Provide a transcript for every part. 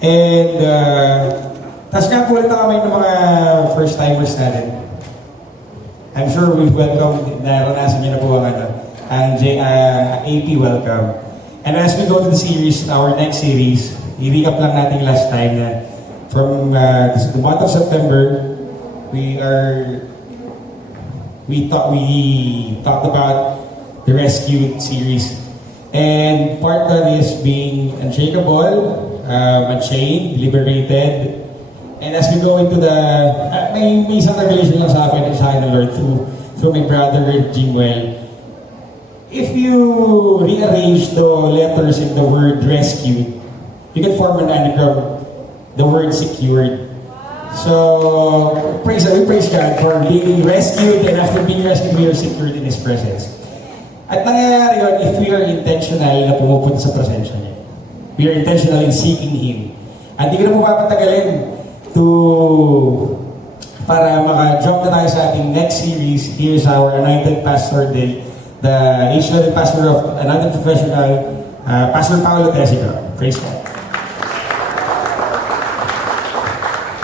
And, tas nga po ulit ang kamay ng mga first-timers natin. I'm sure we've welcomed, naranasan niyo na po ang AP welcome. And as we go to the series, our next series, i-recap lang natin last time na from the month of September, we talked about the Rescued series. And part that is being unshakable, unchained, liberated. And as we go into the, may isang revelation lang sa akin ng Lord through my brother Jimwell. If you rearrange the letters in the word rescued, you can form an anagram, the word secured. So, we praise God for being rescued, and after being rescued, we are secured in His presence. At nangyayari yun if we are intentional na pumupunta sa presensya niya. We are intentional in seeking Him. At di ko na po papatagalin para maka-jump na tayo sa ating next series. Here's our anointed pastor, the Asian pastor of another professional, Pastor Paolo Tessica. Praise God.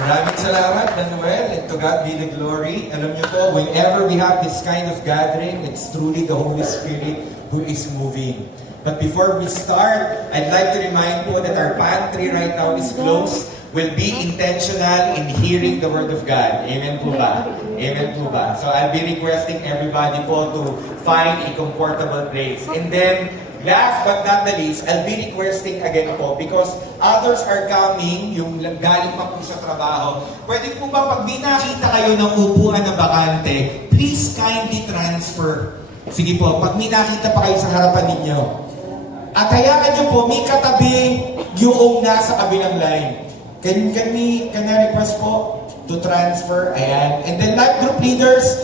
Maraming salamat, Manuel, and to God be the glory. Alam niyo po, whenever we have this kind of gathering, it's truly the Holy Spirit who is moving. But before we start, I'd like to remind po that our pantry right now is closed. We'll be intentional in hearing the Word of God. Amen po ba? Amen po ba? So I'll be requesting everybody po to find a comfortable place. And then, last but not the least, I'll be requesting again po, because others are coming, yung galing pa po sa trabaho. Pwede po ba pag may nakita kayo ng upuan na bakante, please kindly transfer. Sige po, pag may nakita pa kayo sa harapan ninyo, at hayaan nyo po, may katabi yung nasa kabilang line. Can I request po to transfer? Ayan. And then life group leaders,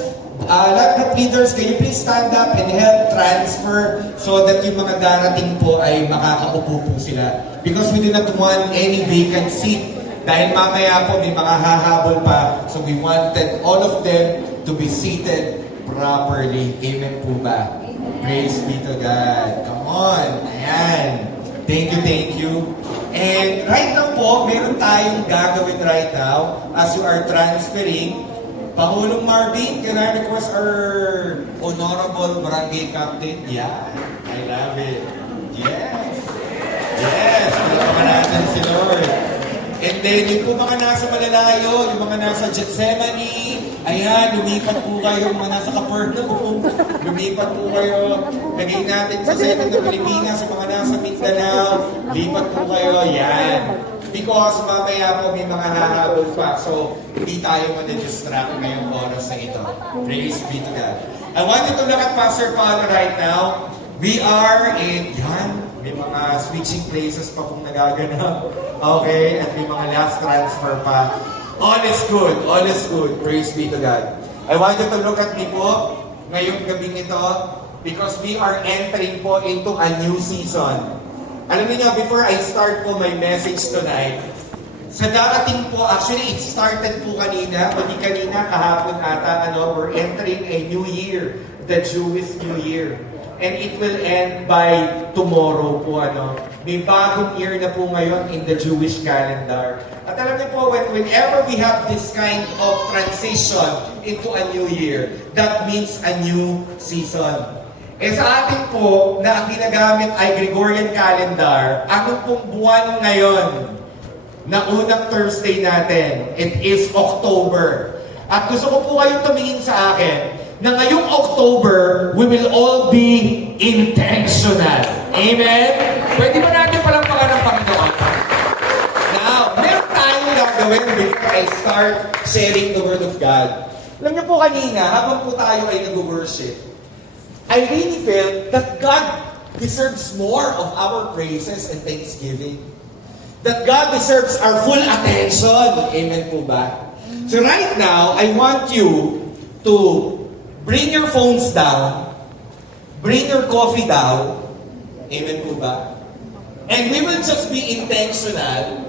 can you please stand up and help transfer so that yung mga darating po ay makakaupo po sila. Because we do not want any vacant seat. Dahil mamaya po may mga hahabol pa. So we wanted all of them to be seated properly. Amen po ba? Praise be to God. Come on. Ayan. Thank you. And right now po, meron tayong gagawin right now as you are transferring. Pangulong Marvin, can I request our Honorable Barangay Captain? Yeah, I love it. Yes, palamakan natin si Lord. And then, yung po mga nasa malalayo, yung mga nasa Gethsemane, ayan, lumipat po kayo, mga nasa Capernaum, lumipat po kayo, lagay natin sa Senate ng Pilipinas, sa mga nasa Mindanao, lipat po kayo, yan. Because mamaya po may mga hahabol pa, so hindi tayo madidistract ngayong oras na ito. Praise be to God. I want you to look at Pastor Paolo right now. We are in, may mga switching places pa kung nagaganap. Okay, at may mga last transfer pa. All is good. Praise be to God. I want you to look at me po ngayong gabing ito because we are entering po into a new season. Alam niyo, before I start po my message tonight, sa darating po, actually it started po kanina, kahapon ata, we're entering a new year, the Jewish New Year. And it will end by tomorrow po, May bagong year na po ngayon in the Jewish calendar. At alam niyo po, whenever we have this kind of transition into a new year, that means a new season. Sa atin po, na ang ginagamit ay Gregorian calendar, ano pong buwan ngayon na unang Thursday natin? It is October. At gusto ko po kayong tumingin sa akin na ngayong October, we will all be intentional. Amen? Pwede ba natin palampakan ng Panginoon? Now, meron tayong gagawin before I start sharing the Word of God. Alam niyo po kanina, habang po tayo ay nag-worship, I really felt that God deserves more of our praises and thanksgiving. That God deserves our full attention. Amen po ba? So right now, I want you to bring your phones down, bring your coffee down. Amen po ba? And we will just be intentional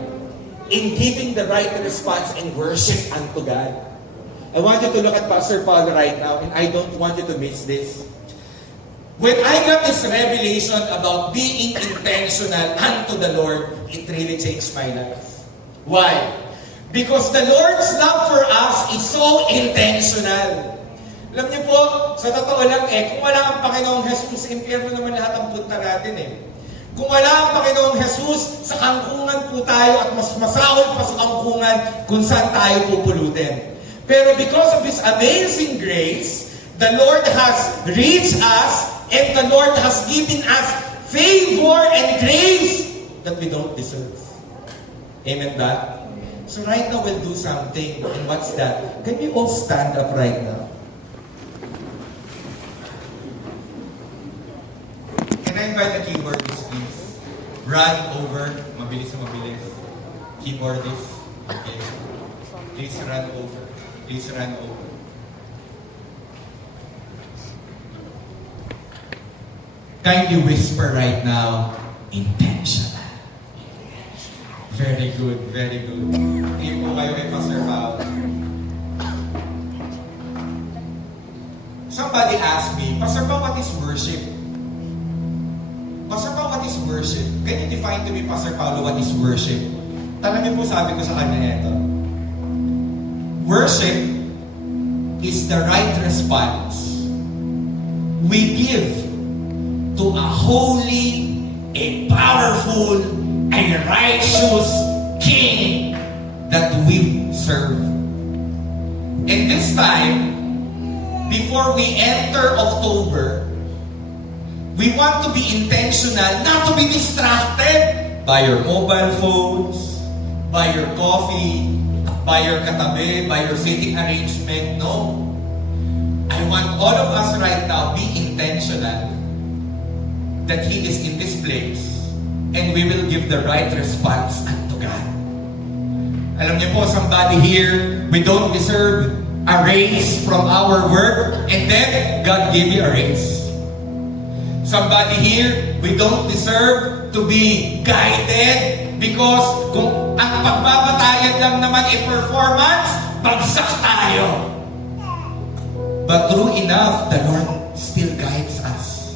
in giving the right response and worship unto God. I want you to look at Pastor Paul right now, and I don't want you to miss this. When I got this revelation about being intentional unto the Lord, it really changed my life. Why? Because the Lord's love for us is so intentional. Alam niyo po, sa totoo lang kung wala ang Panginoong Jesus, sa impyerno naman lahat ang punta natin Kung wala ang Panginoong Jesus, sa kangkungan po tayo at mas masahol pa sa kangkungan kung saan tayo pupulutin. Pero because of His amazing grace, the Lord has reached us and the Lord has given us favor and grace that we don't deserve. Amen ba? So right now we'll do something. And what's that? Can we all stand up right now? Can I invite the keyboardist, please? Run over. Mabilis na mabilis. Keyboardist. Okay. Please run over. Please run over. Kindly whisper right now, intentional. Very good, very good. Tingin po kayo kay Pastor Pao. Somebody asked me, Pastor Pao, what is worship? Pastor Pao, what is worship? Can you define to me, Pastor Paulo, what is worship? Tanongin po, sabi ko sa kanya ito. Worship is the right response we give to a holy, a powerful, a righteous King that we serve. And this time, before we enter October, we want to be intentional, not to be distracted by your mobile phones, by your coffee, by your katabi, by your seating arrangement. No. I want all of us right now be intentional that He is in this place and we will give the right response unto God. Alam niyo po, somebody here, we don't deserve a raise from our work and then God give you a raise. Somebody here, we don't deserve to be guided because kung ang pagbabatayan lang naman ay performance, bagsak tayo. But true enough, the Lord still guides us.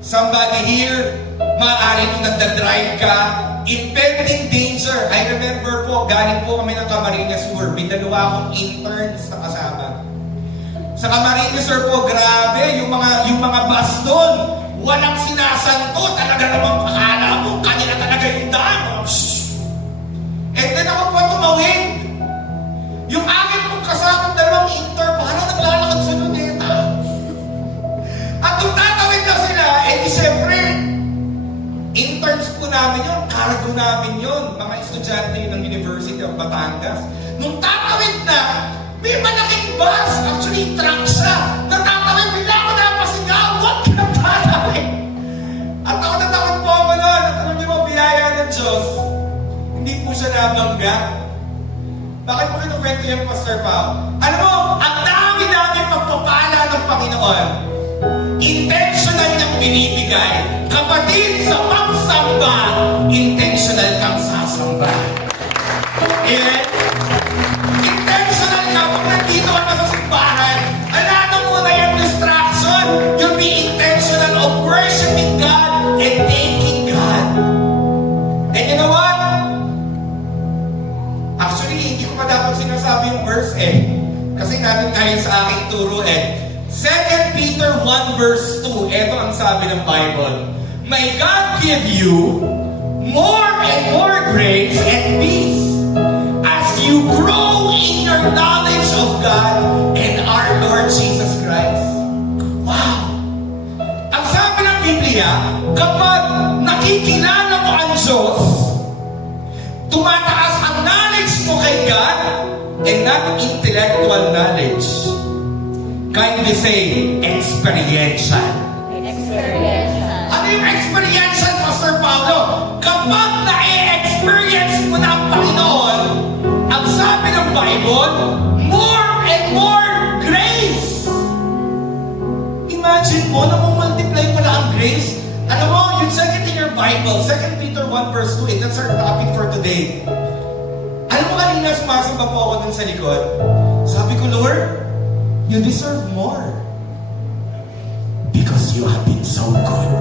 Somebody here, maaari nung nagdadrive ka, impending danger. I remember po, galing po kami ng Camarines Sur, may dalawa akong interns na kasama. Sa Camarines Sur po, grabe, yung mga bus doon, walang sinasanto, talaga namang akala mo, kanila talaga yung daan. And then ako po tumawid. Yung akin pong kasamang dalawang intern po, naglalakad sa luneta. At kung tatawid na sila, di siyempre, interns po namin yun, cargo namin yun, mga estudyante ng University of Batangas. Nung tatawid na, may malaking bus, actually truck siya, natatawid, bigla ako napasigaw, huwag ka nang tatawid. At ako natakot po ako nun, at alam niyo mo, biyaya ng Diyos, hindi po siya nabangga. Bakit mo kinukwento yung Pastor Pao? Alam mo, ang dami-dami pagpapala ng Panginoon. Intentional niyang binibigay. Kapatid, sa pagsamba, intentional kang sasamba. Amen? Intentional ka pag nandito ka na sa simbahan. Ala na muna yung distraction. You'll be intentional of worshiping God and thanking God. And you know what? Actually, hindi ko pa dapat sinasabi yung verse Kasi natin tayo sa aking turo 2 Peter 1 verse 2, ito ang sabi ng Bible. May God give you more and more grace and peace as you grow in your knowledge of God and our Lord Jesus Christ. Wow! Ang sabi ng Biblia, kapag nakikilala mo ang Diyos, tumataas ang knowledge mo kay God and not intellectual knowledge. Kindly say, experiential. Experiential. Ano yung experiential, Pastor Paulo? Kapag na-experience mo na ang Panginoon, ang sabi ng Bible, more and more grace. Imagine mo, namumultiply pala ang grace. Alam mo, yung second in your Bible, 2 Peter 1 verse 2, that's our topic for today. Alam mo, kanina sumasamba po ako dun sa likod. Sabi ko, Lord, you deserve more. Because you have been so good.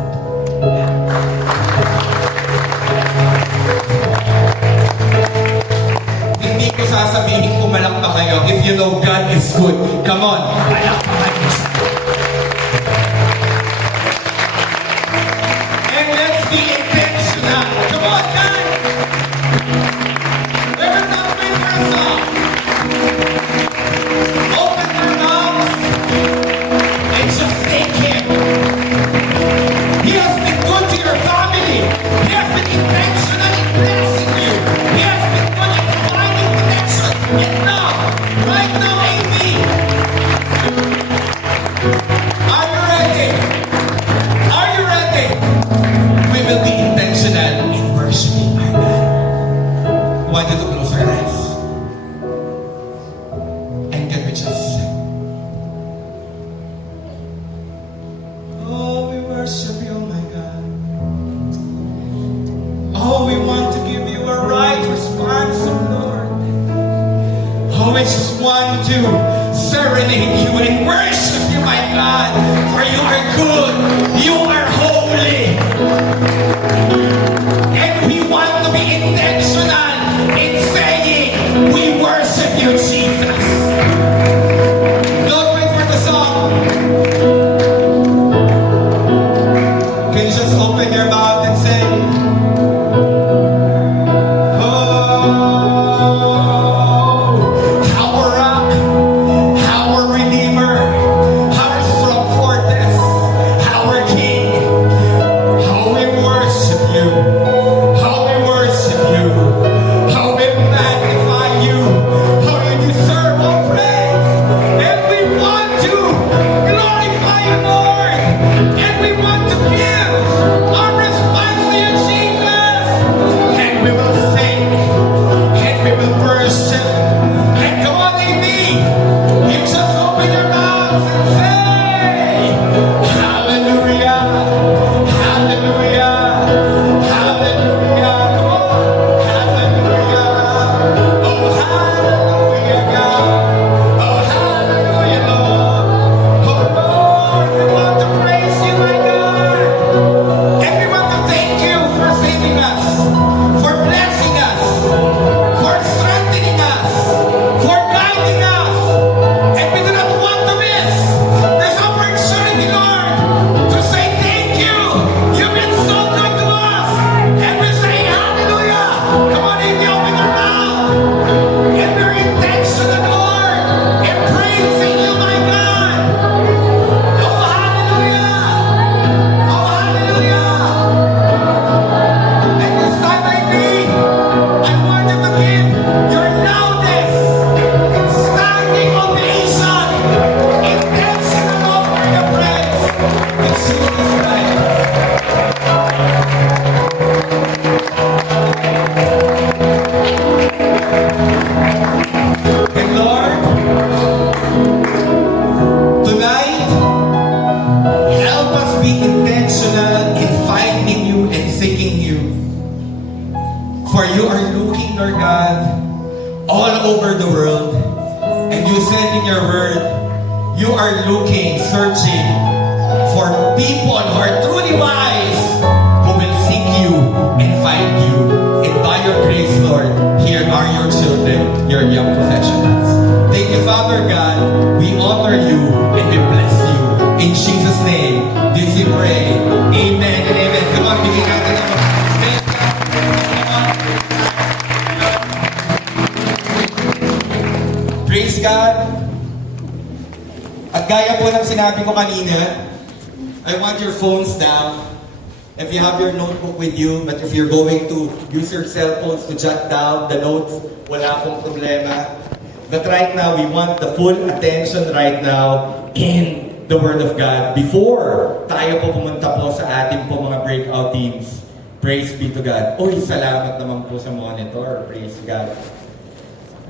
Come on. Palakpakan niyo siya. And let's be intentional. Come on, guys. We're not waiting for a song. Open your mouths and just thank Him. He has been good to your family. He has been intentional in blessing you. He has been good in providing protection and love. Right now, AB. Are you ready? Are you ready? We will be intentional in worshiping our God. I want you to close your eyes. And can we just... Oh, we worship you, my God. Oh, we want to give you a right response, oh Lord. Oh, we just want to serenade you and worship you, my God. For you are good. You are holy. And we want to be intentional in saying, we worship you, Jesus. Don't wait for the song. Can you just open your mouth and say, Oh, our rock, our redeemer, our strong fortress, our king, how we worship you, how we worship you, how we magnify you, how you deserve our praise, and we want to glorify you, Lord, and we want to give our response to you, Jesus, and we will sing, and we will worship, and come on, AB, you just open your mouths and say, Hallelujah, Hallelujah, Hallelujah, come on, Hallelujah, oh Hallelujah, God, oh Hallelujah, Lord, oh Lord, we want to praise you, my God, and we want to thank you for saving us, for blessing us, for strengthening us, for guiding us, and we do not want to miss this opportunity, Lord, to say thank you. You've been so good to us, and we say hallelujah. Come on, if you open your mouth, and we're intentional, Lord, in praising you, my God. Oh, hallelujah. Oh, hallelujah. And this time, I want you to give your loudest standing ovation, intentional offering of praise to Jesus Christ. And Lord, tonight, help us be intentional in finding you and seeking you. For you are looking, Lord God, all over the world. And you said in your word, you are looking, searching for people who are truly wise, who will seek you and find you. And by your grace, Lord, here are your children, your young professionals. Thank you, Father God. We honor you and we bless you. In Jesus' name, this we pray. Amen and amen. Come on, bigyan natin ang praise God. At gaya po ng sinabi ko kanina, I want your phones down. If you have your notebook with you, but if you're going to use your cell phones to jot down the notes, wala pong problema. But right now, we want the full attention right now in the Word of God. Before tayo po pumunta po sa ating po mga breakout teams, praise be to God. Uy, salamat naman po sa monitor. Praise God.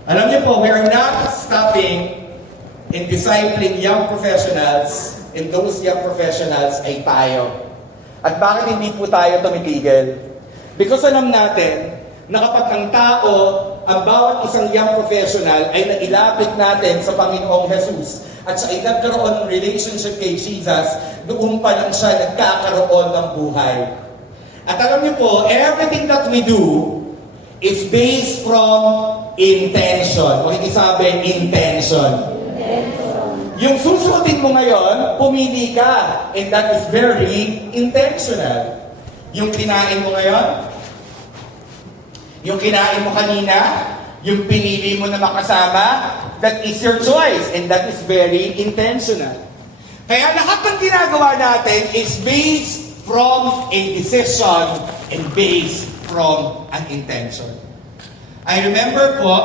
Alam niyo po, we are not stopping in discipling young professionals, and those young professionals ay tayo. At bakit hindi po tayo tumitigil? Because alam natin na kapag ang tao, ang bawat isang young professional ay nailapit natin sa Panginoong Jesus at siya ay nagkaroon ng relationship kay Jesus, doon pa lang siya nagkakaroon ng buhay. At alam niyo po, everything that we do is based from intention. Makikisabi, intention. Yung susuotin mo ngayon, pumili ka. And that is very intentional. Yung kinain mo ngayon, yung kinain mo kanina, yung pinili mo na makasama, that is your choice. And that is very intentional. Kaya lahat ng ginagawa natin is based from a decision and based from an intention. I remember po,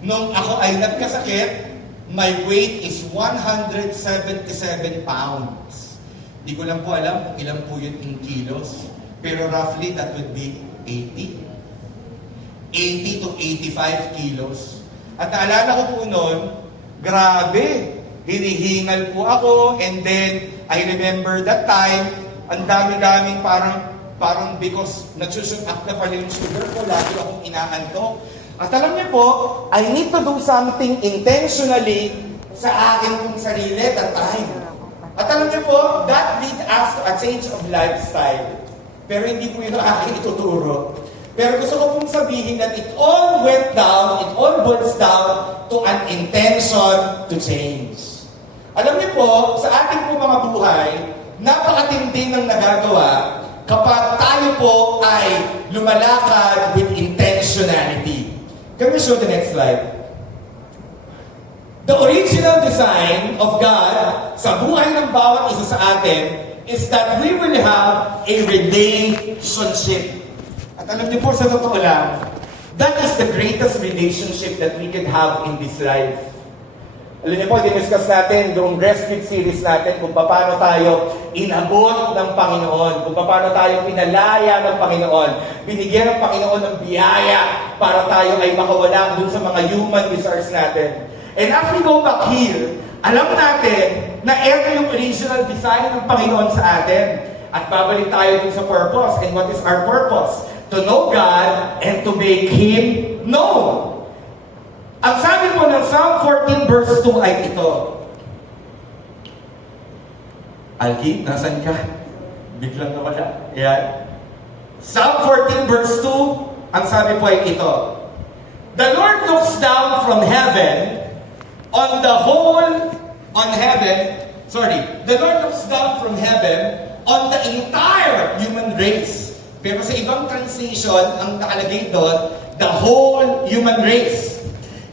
nung ako ay nagkasakit, my weight is 177 pounds. Di ko lang po alam kung ilan po yun in kilos. Pero roughly, that would be 80. 80 to 85 kilos. At naalala ko po noon, grabe, hinihingal po ako. And then, I remember that time, ang dami-daming parang because nagsushoot up na pala yung sugar ko, lagi akong inaantok. At alam niyo po, I need to do something intentionally sa akin kong sarili at that time. At alam niyo po, that lead us to a change of lifestyle. Pero hindi po yun aking ituturo. Pero gusto ko pong sabihin that it all went down, it all boils down to an intention to change. Alam niyo po, sa ating po mga buhay, napakatindi ng nagagawa kapag tayo po ay lumalakad with intentionality. Can we show the next slide? The original design of God sa buhay ng bawat isa sa atin is that we will have a relationship. At alam niyo po, sa totoo lang, that is the greatest relationship that we can have in this life. Alam niyo po, diniscuss natin yung rescue series natin kung paano tayo inabot ng Panginoon, kung paano tayo pinalaya ng Panginoon, binigyan ng Panginoon ng biyaya para tayo ay makawala dun sa mga human desires natin. And as we go back here, alam natin na ito yung original design ng Panginoon sa atin. At babalik tayo dun sa purpose. And what is our purpose? To know God and to make Him known. Ang sabi po ng Psalm 14 verse 2 ay ito. Alki, nasan ka? Biglang nawala. Yan. Psalm 14 verse 2, ang sabi po ay ito. The Lord looks down from heaven on the whole, the Lord looks down from heaven on the entire human race. Pero sa ibang translation, ang nakalagay doon, the whole human race.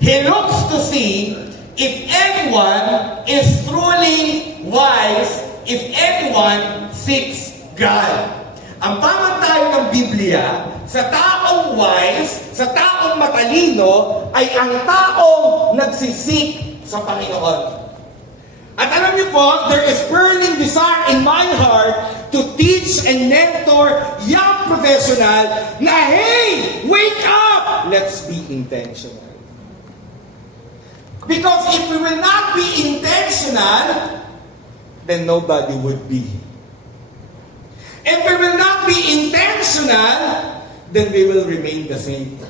He looks to see if anyone is truly wise, if anyone seeks God. Ang pamantayan ng Biblia, sa taong wise, sa taong matalino, ay ang taong nagsisik sa Panginoon. At alam niyo po, there is burning desire in my heart to teach and mentor young professional na, hey, wake up! Let's be intentional. Because if we will not be intentional, then nobody would be. If we will not be intentional, then we will remain the same.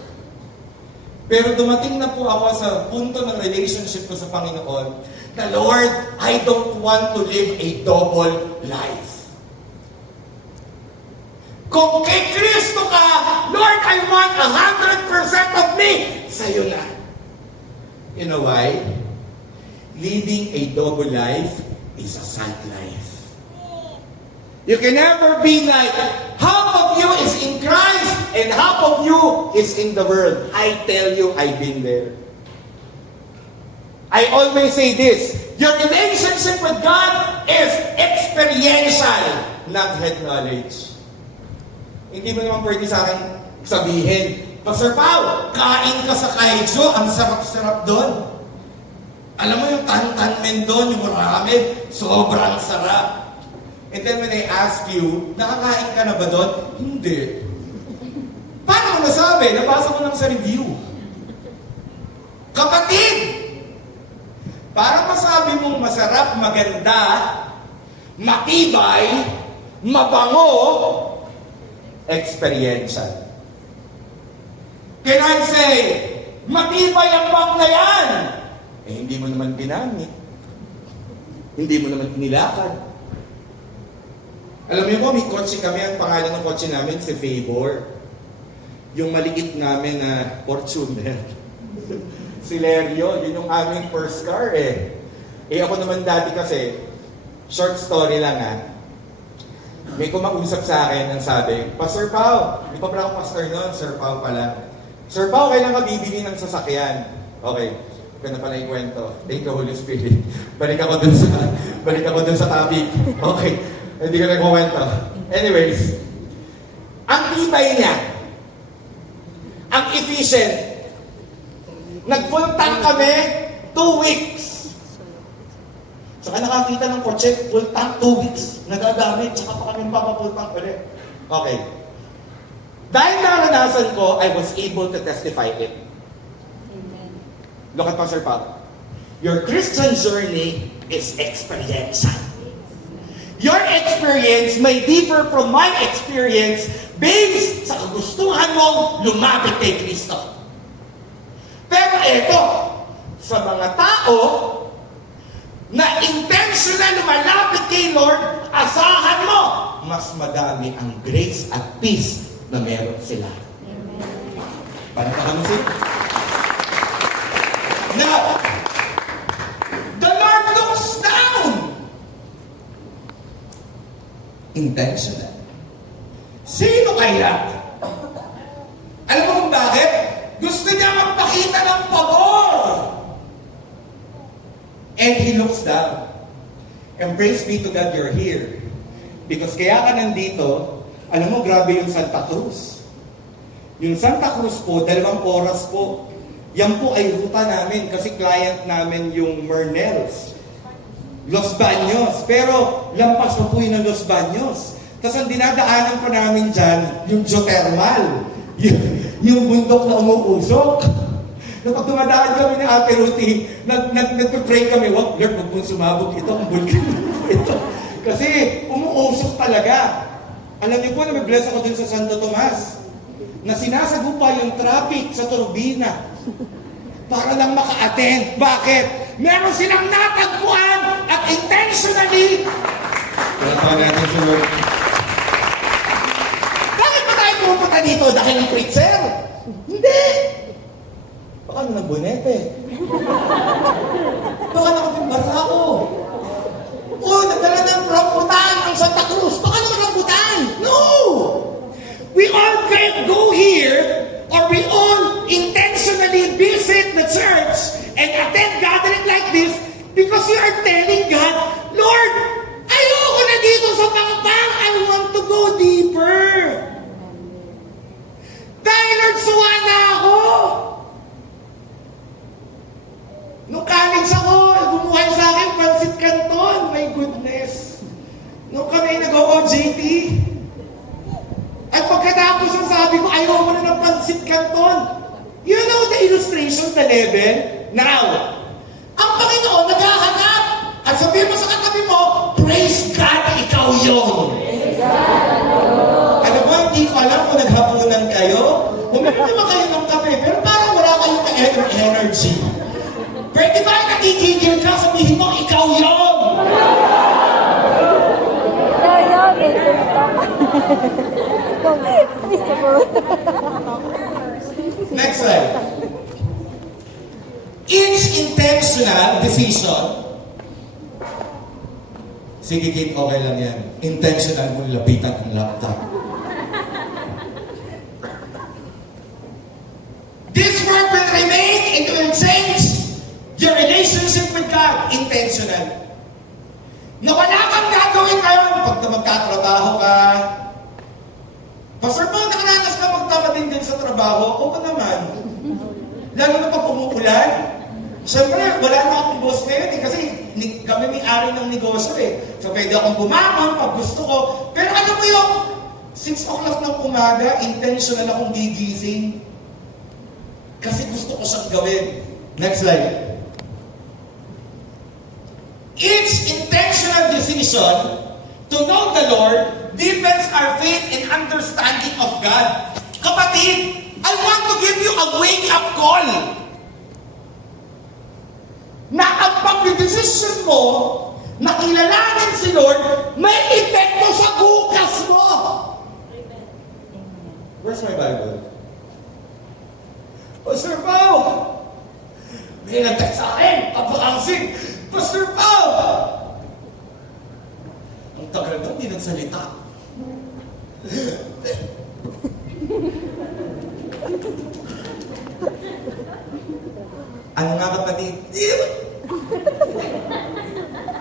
Pero dumating na po ako sa punto ng relationship ko sa Panginoon na, Lord, I don't want to live a double life. Kung kay Kristo ka, Lord, I want 100% of me. Sa'yo na. You know why? Living a double life is a sad life. You can never be like, half of you is in Christ and half of you is in the world. I tell you, I've been there. I always say this, your relationship with God is experiential, not head knowledge. Hindi mo naman pwede sa akin sabihin, Pastor Pao, kain ka sa Kaijo, ang sarap-sarap doon. Alam mo yung tan-tan-men doon, yung marami, sobrang sarap. And then when I ask you, nakakain ka na ba doon? Hindi. Paano mo nasabi? Nabasa ko lang sa review. Kapatid! Para masabi mong masarap, maganda, matibay, mabango, experiential. Can I say, matibay ang bang na yan? Eh, hindi mo naman ginamit. Hindi mo naman nilakad. Alam mo, may kotse kami, ang pangalan ng kotse namin, si Favor. Yung maliit namin na Fortuner. Si Lerio, yun yung aming first car eh. Eh ako naman dati kasi, short story lang ha. May kumausap sa akin ang sabi, Pastor Pao, hindi pa pala ako pastor noon, Sir Pao pala. Sir Pao, kailan ka bibili ng sasakyan? Okay, ganda pala yung kwento. Thank you, Holy Spirit. Balik ako dun sa topic. Okay, hindi ko nagkukwento. Anyways, ang tibay niya, ang efficient, nag-full tank kami, 2 weeks. Saka nakakita ng kotse, full tank, 2 weeks. Nagagamit, saka pa kami papafull tank ulit. Okay. Dahil naranasan ko, I was able to testify it. Amen. Look at Pastor Pao. Your Christian journey is experiential. Your experience may differ from my experience based sa kagustuhan mong lumapit kay Kristo. Pero ito, sa mga tao na intentional lumalapit kay Lord, asahan mo, mas madami ang grace at peace na meron sila. Amen. Paano ka kami sing? Now, the Lord looks down. Intentional. Sino kaya? Alam mo kung bakit? Gusto niya magpakita ng pabor. And He looks down. And praise be to God you're here. Because kaya ka nandito, alam mo, grabe yung Santa Cruz. Yung Santa Cruz po, 2 oras po. Yan po ay ruta namin kasi client namin yung Mernels. Los Baños. Pero lampas pa po yun ng Los Baños. Tapos ang dinadaanan pa namin dyan, yung geothermal. Yung bundok na umuusok. Na pag dumadaan kami ni Ate Ruthie, nag-pray kami, wag Lord, wag mong sumabog ito, ang bulkan ito. Kasi umuusok talaga. Alam niyo po na may-bless ako dun sa Santo Tomas na sinasagupa yung traffic sa turbina para lang maka-attend. Bakit? Meron silang natagpuan at intentionally Palakpakan natin si Lord. bakit ba tayo pumunta dito? Dahil ng preacher? Hindi! Baka nang bonete. Baka nakapimbara ako. Oh, nagdala ng rambutan ang Santa Cruz. Baka naman rambutan. No! We all can go here or we all intentionally visit the church and attend gathering like this because you are telling God, Lord, ayoko na dito sa pangpang. I want to go deeper. Dahil Lord, suwa na ako. Nung college ako, bumuhay sa akin, Pansit Canton. My goodness. Nung kami nag-OJT, at pagkatapos ang sabi ko, ayaw mo na ng Pansit Canton. You know the illustration, the level? Now, ang Panginoon naghahanap. At sabihin mo sa katabi mo, praise God, ikaw yun. Ano mo, hindi ko alam kung naghapunan kayo. Huminom naman kayo ng kape, pero parang wala kayong energy. Pwede ba nakikigil ka, sabihin mo, ikaw yun? Next slide. Each intentional decision, sige Kate, okay lang yan. Intentional mong lapitan ang laptop. This work will remain, it will change your relationship with God. Intentional. Na wala kang gagawin ngayon pag magkatrabaho ka. Pastor Paul, nakaranas ka magtama din sa trabaho? Oo naman. Lalo na pag umuulan. Siyempre, wala na akong boss ngayon kasi kami may-ari ng negosyo eh. So pwede akong bumangon pag gusto ko. Pero ano mo yung 6 o'clock ng umaga, intentional akong gigising. Kasi gusto ko siyang gawin. Next slide. Each intentional decision to know the Lord deepens our faith and understanding of God. Kapatid, I want to give you a wake-up call. Na ang pag-decision mo na kilalanin si Lord, may epekto sa bukas mo. Where's my Bible? Oh, Sir Pao! May nag-text sa akin, kapakangsing. Pastor Pao! Ang tagal daw, hindi nagsalita. Ano nga kapatid?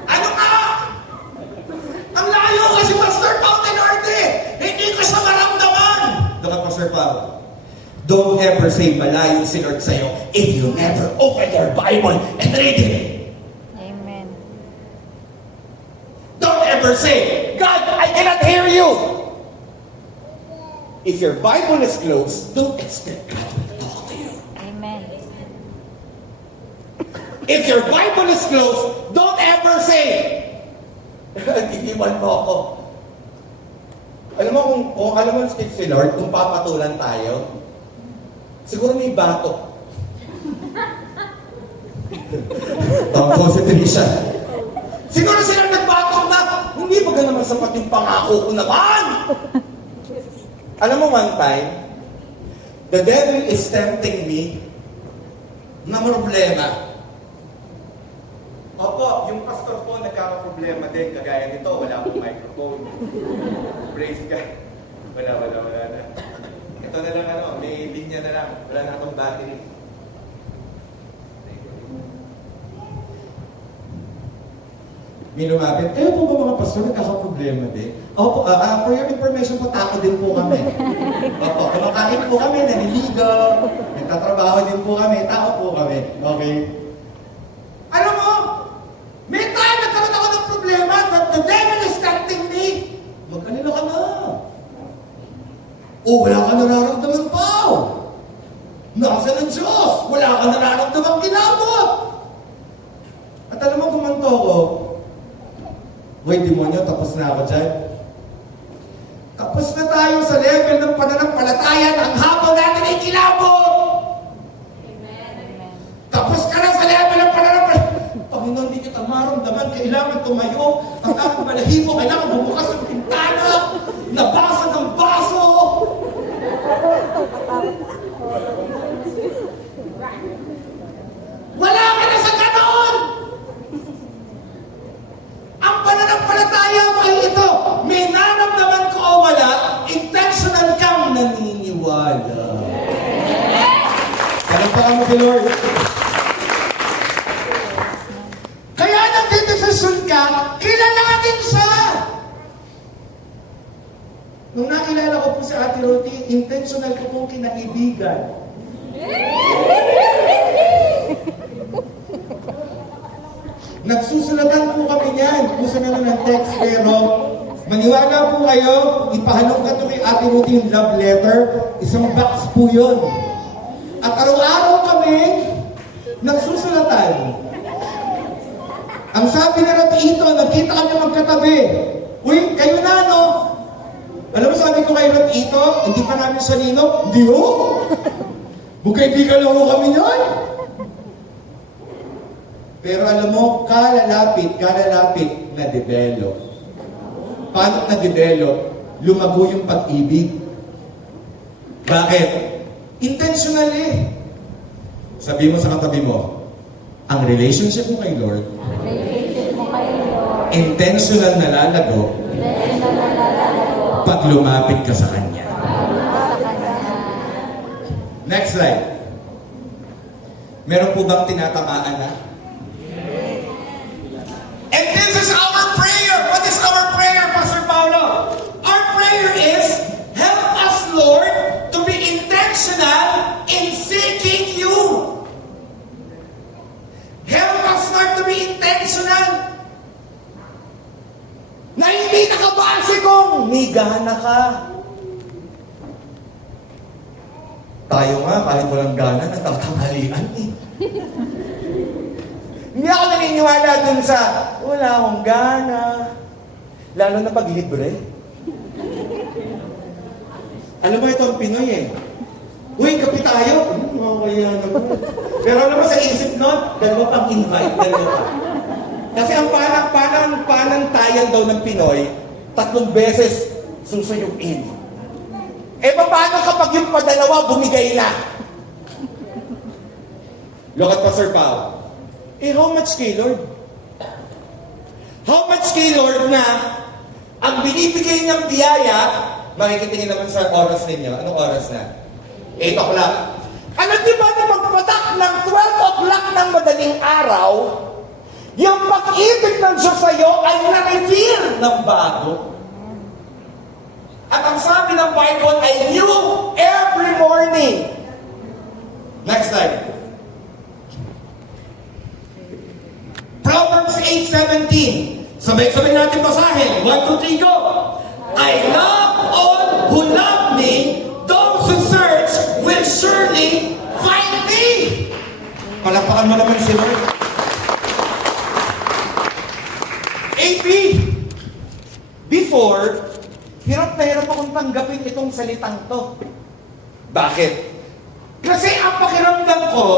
Ano nga? Ang layo kasi Pastor Pao Tenorde! Hindi ko siya maramdaman! Doon ka, Pastor Pao. Don't ever say malayo si Lord sa'yo if you never open your Bible and read it. Amen. Don't ever say, God, I cannot hear you. If your Bible is closed, don't expect God will talk to you. Amen. If your Bible is closed, don't ever say, iiwan mo ako. Alam mo kung alam mo si Lord, kung papatulan tayo, siguro may bato. Tawag si Trisha. Siguro sila nagbatok na, hindi ba naman sapat yung pangako ko naman? Alam mo one time, the devil is tempting me na problema. Opo, yung pastor po nagkakaproblema din. Kagaya nito, wala akong microphone. Praise God. Wala na. Ito na lang may linya na lang. Wala na akong battery. May lumapit, kayo po ba mga pastor nagkakaproblema din? Opo, for your information po, tao din po kami. Opo, kumakain po kami, naniligo, nagtatrabaho din po kami, tao po kami. Okay? Alam mo, may time nagkaroon ako ng problema, but the devil is tempting me. Magkanila ka na. O, wala ka nararamdaman pa. Nasa ng Diyos, wala ka nararamdaman kinabot. At alam mo, kumanto ko, "Hoy, demonyo, tapos na ako dyan." Tapos na tayo sa level ng pananampalataya na ang habang natin ay kilabot. Amen. Tapos ka na sa level ng pananampalataya. Panginoon, hindi kita maramdaman. Kailangan tumayo. Ang aking balahibo, kailangan bumukas ng pintana. Nabasag ang baso. Wala ka na sa ganoon. Ang pananampalataya mo ay ito. May naramdaman ko o wala, intentional kang naniniwala. Palampakan mo kay Lord. Kaya nagdedesisyon ka, kilalanin siya. Nung nakilala ko po si Ate Roti, intentional ko pong kinaibigan. Nagsusulatan po kami niyan. Puso na lang ng text, pero maniwala po kayo, ipahanong ka to kay Ate Ruti yung love letter. Isang box po yun. At araw-araw kami nagsusulatan. Ang sabi na Ratito, nagkita kami magkatabi. Uy, kayo na, no? Alam mo, sabi ko kay Ratito, hindi pa namin sa Nino. Hindi, oh. Bukaibigan lang ho kami niyan. Pero alam mo, kalalapit na-develop. Paano na-develop? Lumago yung pag-ibig. Bakit? Intentionally. Sabi mo sa katabi mo, ang relationship mo kay Lord, Relationship mo kay Lord. intentional na lalago Dahil nalalalago pag lumapit ka sa Kanya. sa Kanya. Next slide. Meron po bang tinatamaan na? And this is our prayer. What is our prayer, Pastor Paulo? Our prayer is, help us, Lord, to be intentional in seeking you. Help us, Lord, to be intentional. Na hindi nakabase kung may gana ka. Tayo nga, kahit walang gana, nagtatanghalian eh. Hindi ako naniniwala dun sa, wala akong gana. Lalo na pag libre. Alam mo, ito ang Pinoy eh. Uy, kape tayo. Okay yan naman. Pero alam mo sa isip nun, dalawa pang invite, dalawa pa. Kasi ang panantayan daw ng Pinoy, 3 beses susuyuin. Eh, paano kapag yung padalawa bumigay na? Look at Pastor Pao. Eh, how much kay Lord? How much kay Lord na ang binibigay niyang biyaya, makikitingin naman sa oras ninyo. Anong oras na? 8 o'clock. Alam niyo ba na magpatak ng 12 o'clock ng madaling araw, yung pag-ibig ng Diyos sa'yo ay na-reveal ng bago. At ang sabi ng Bible ay new every morning. Next slide. Proverbs 8:17. Sabay-sabay natin basahin. 1, 2, 3, go! I love all who love me. Those who search will surely find me. Palapakan mo naman si Lord. AP, before, hirap na hirap akong tanggapin itong salitang to. Bakit? Kasi ang pakiramdam ko,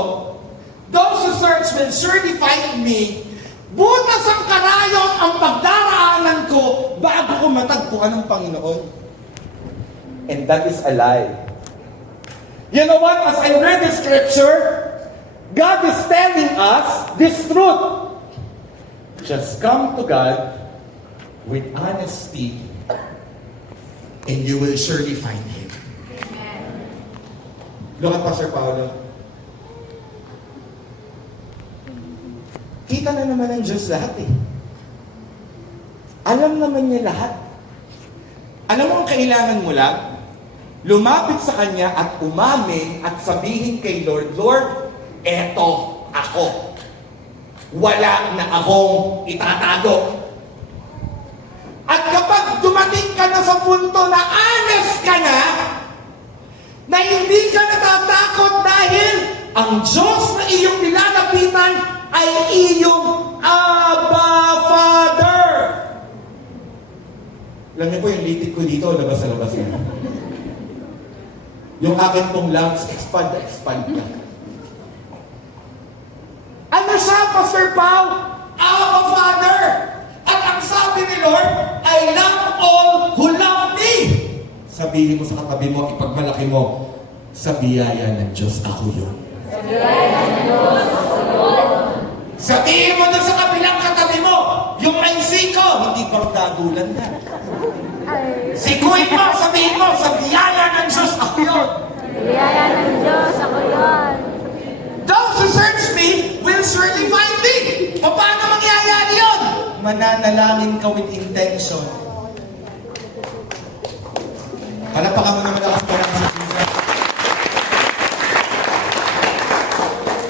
those who search will surely find me. Butas ang karayong ang pagdaraanan ko bago ko matagpuan ng Panginoon. And that is a lie. You know what? As I read the scripture, God is telling us this truth. Just come to God with honesty and you will surely find Him. Look at Pastor Paolo. Kita na naman ng Diyos lahat eh. Alam naman niya lahat. Alam mo ang kailangan mo lang? Lumapit sa Kanya at umamin at sabihin kay Lord, Lord, eto ako. Wala na akong itatago. At kapag dumating ka na sa punto na honest ka na hindi ka natatakot dahil ang Diyos na iyong nilalapitan ay iyong Abba Father. Alam niyo po yung litik ko dito, labas na labas na. Yung akin pong lungs, expand na. Ano siya, Pastor Pao? Abba Father! At ang sabi ni Lord, I love all who love me. Sabihin mo sa katabi mo, ipagmalaki mo, sa biyaya ng Diyos ako yun. Sa biyaya ng Diyos, ako yun. Sabihin mo doon sa kabilang katabi mo, yung may siko, hindi bardagulan na. Sikuin mo, sabihin mo, sa biyaya ng Diyos ako yun. Sa biyaya ng Diyos, ako yun. Those who search me will surely find me. Paano mangyayari yun? Mananalangin ka with intention. Palapakan mo naman ako sa Jesus.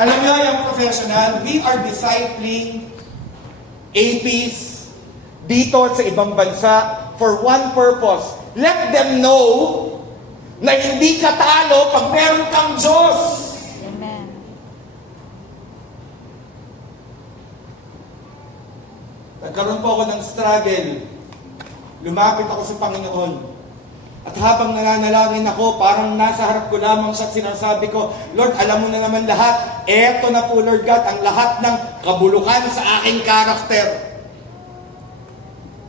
Alam niyo, yung professional, we are discipling APs dito at sa ibang bansa for one purpose. Let them know na hindi ka talo pag meron kang Diyos. Amen. Nagkaroon po ako ng struggle. Lumapit ako sa Panginoon. At habang nananalangin ako, parang nasa harap ko lamang siya at sinasabi ko, Lord, alam mo na naman lahat. Eto na po, Lord God, ang lahat ng kabulukan sa aking karakter.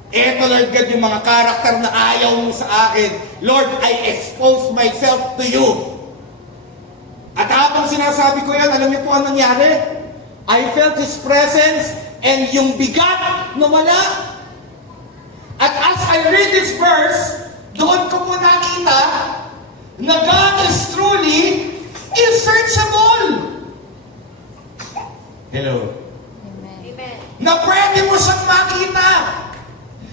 Eto, Lord God, yung mga karakter na ayaw mo sa akin. Lord, I expose myself to you. At habang sinasabi ko yan, alam niyo po ang nangyari? I felt His presence and yung bigat nawala. At as I read this verse, doon ko po nakita na God is truly unsearchable. Hello. Amen. Na pwede mo siyang makita.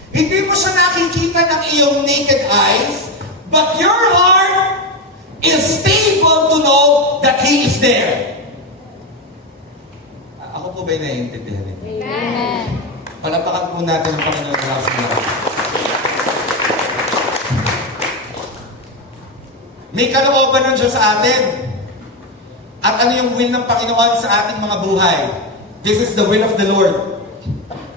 Hindi mo siya nakikita ng iyong naked eyes, but your heart is stable to know that He is there. Ako po ba'y naiintindihan nito? Amen. Palapakan po natin ang Panginoon ng lakas ng lakas. May kalooban ng Diyos sa atin. At ano yung will ng Panginoon sa ating mga buhay? This is the will of the Lord.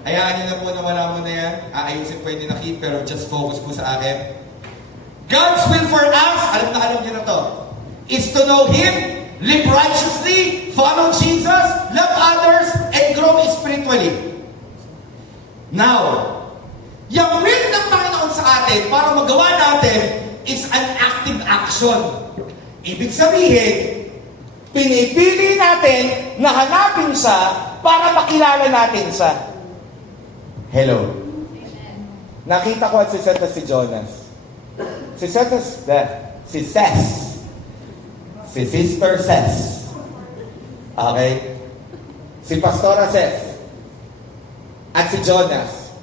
Hayaan niyo na po na wala mo na yan. Aayusin po yung dinakip, pero just focus po sa akin. God's will for us, alam niyo na to, is to know Him, live righteously, follow Jesus, love others, and grow spiritually. Now, yung will ng Panginoon sa atin para magawa natin is an active action. Ibig sabihin, pinipili natin na hanapin siya para makilala natin siya. hello. Nakita ko at si Seth at si Jonas. Si Seth si Ses. Si Sister Ses. Okay? Si Pastora Ses. At si Jonas.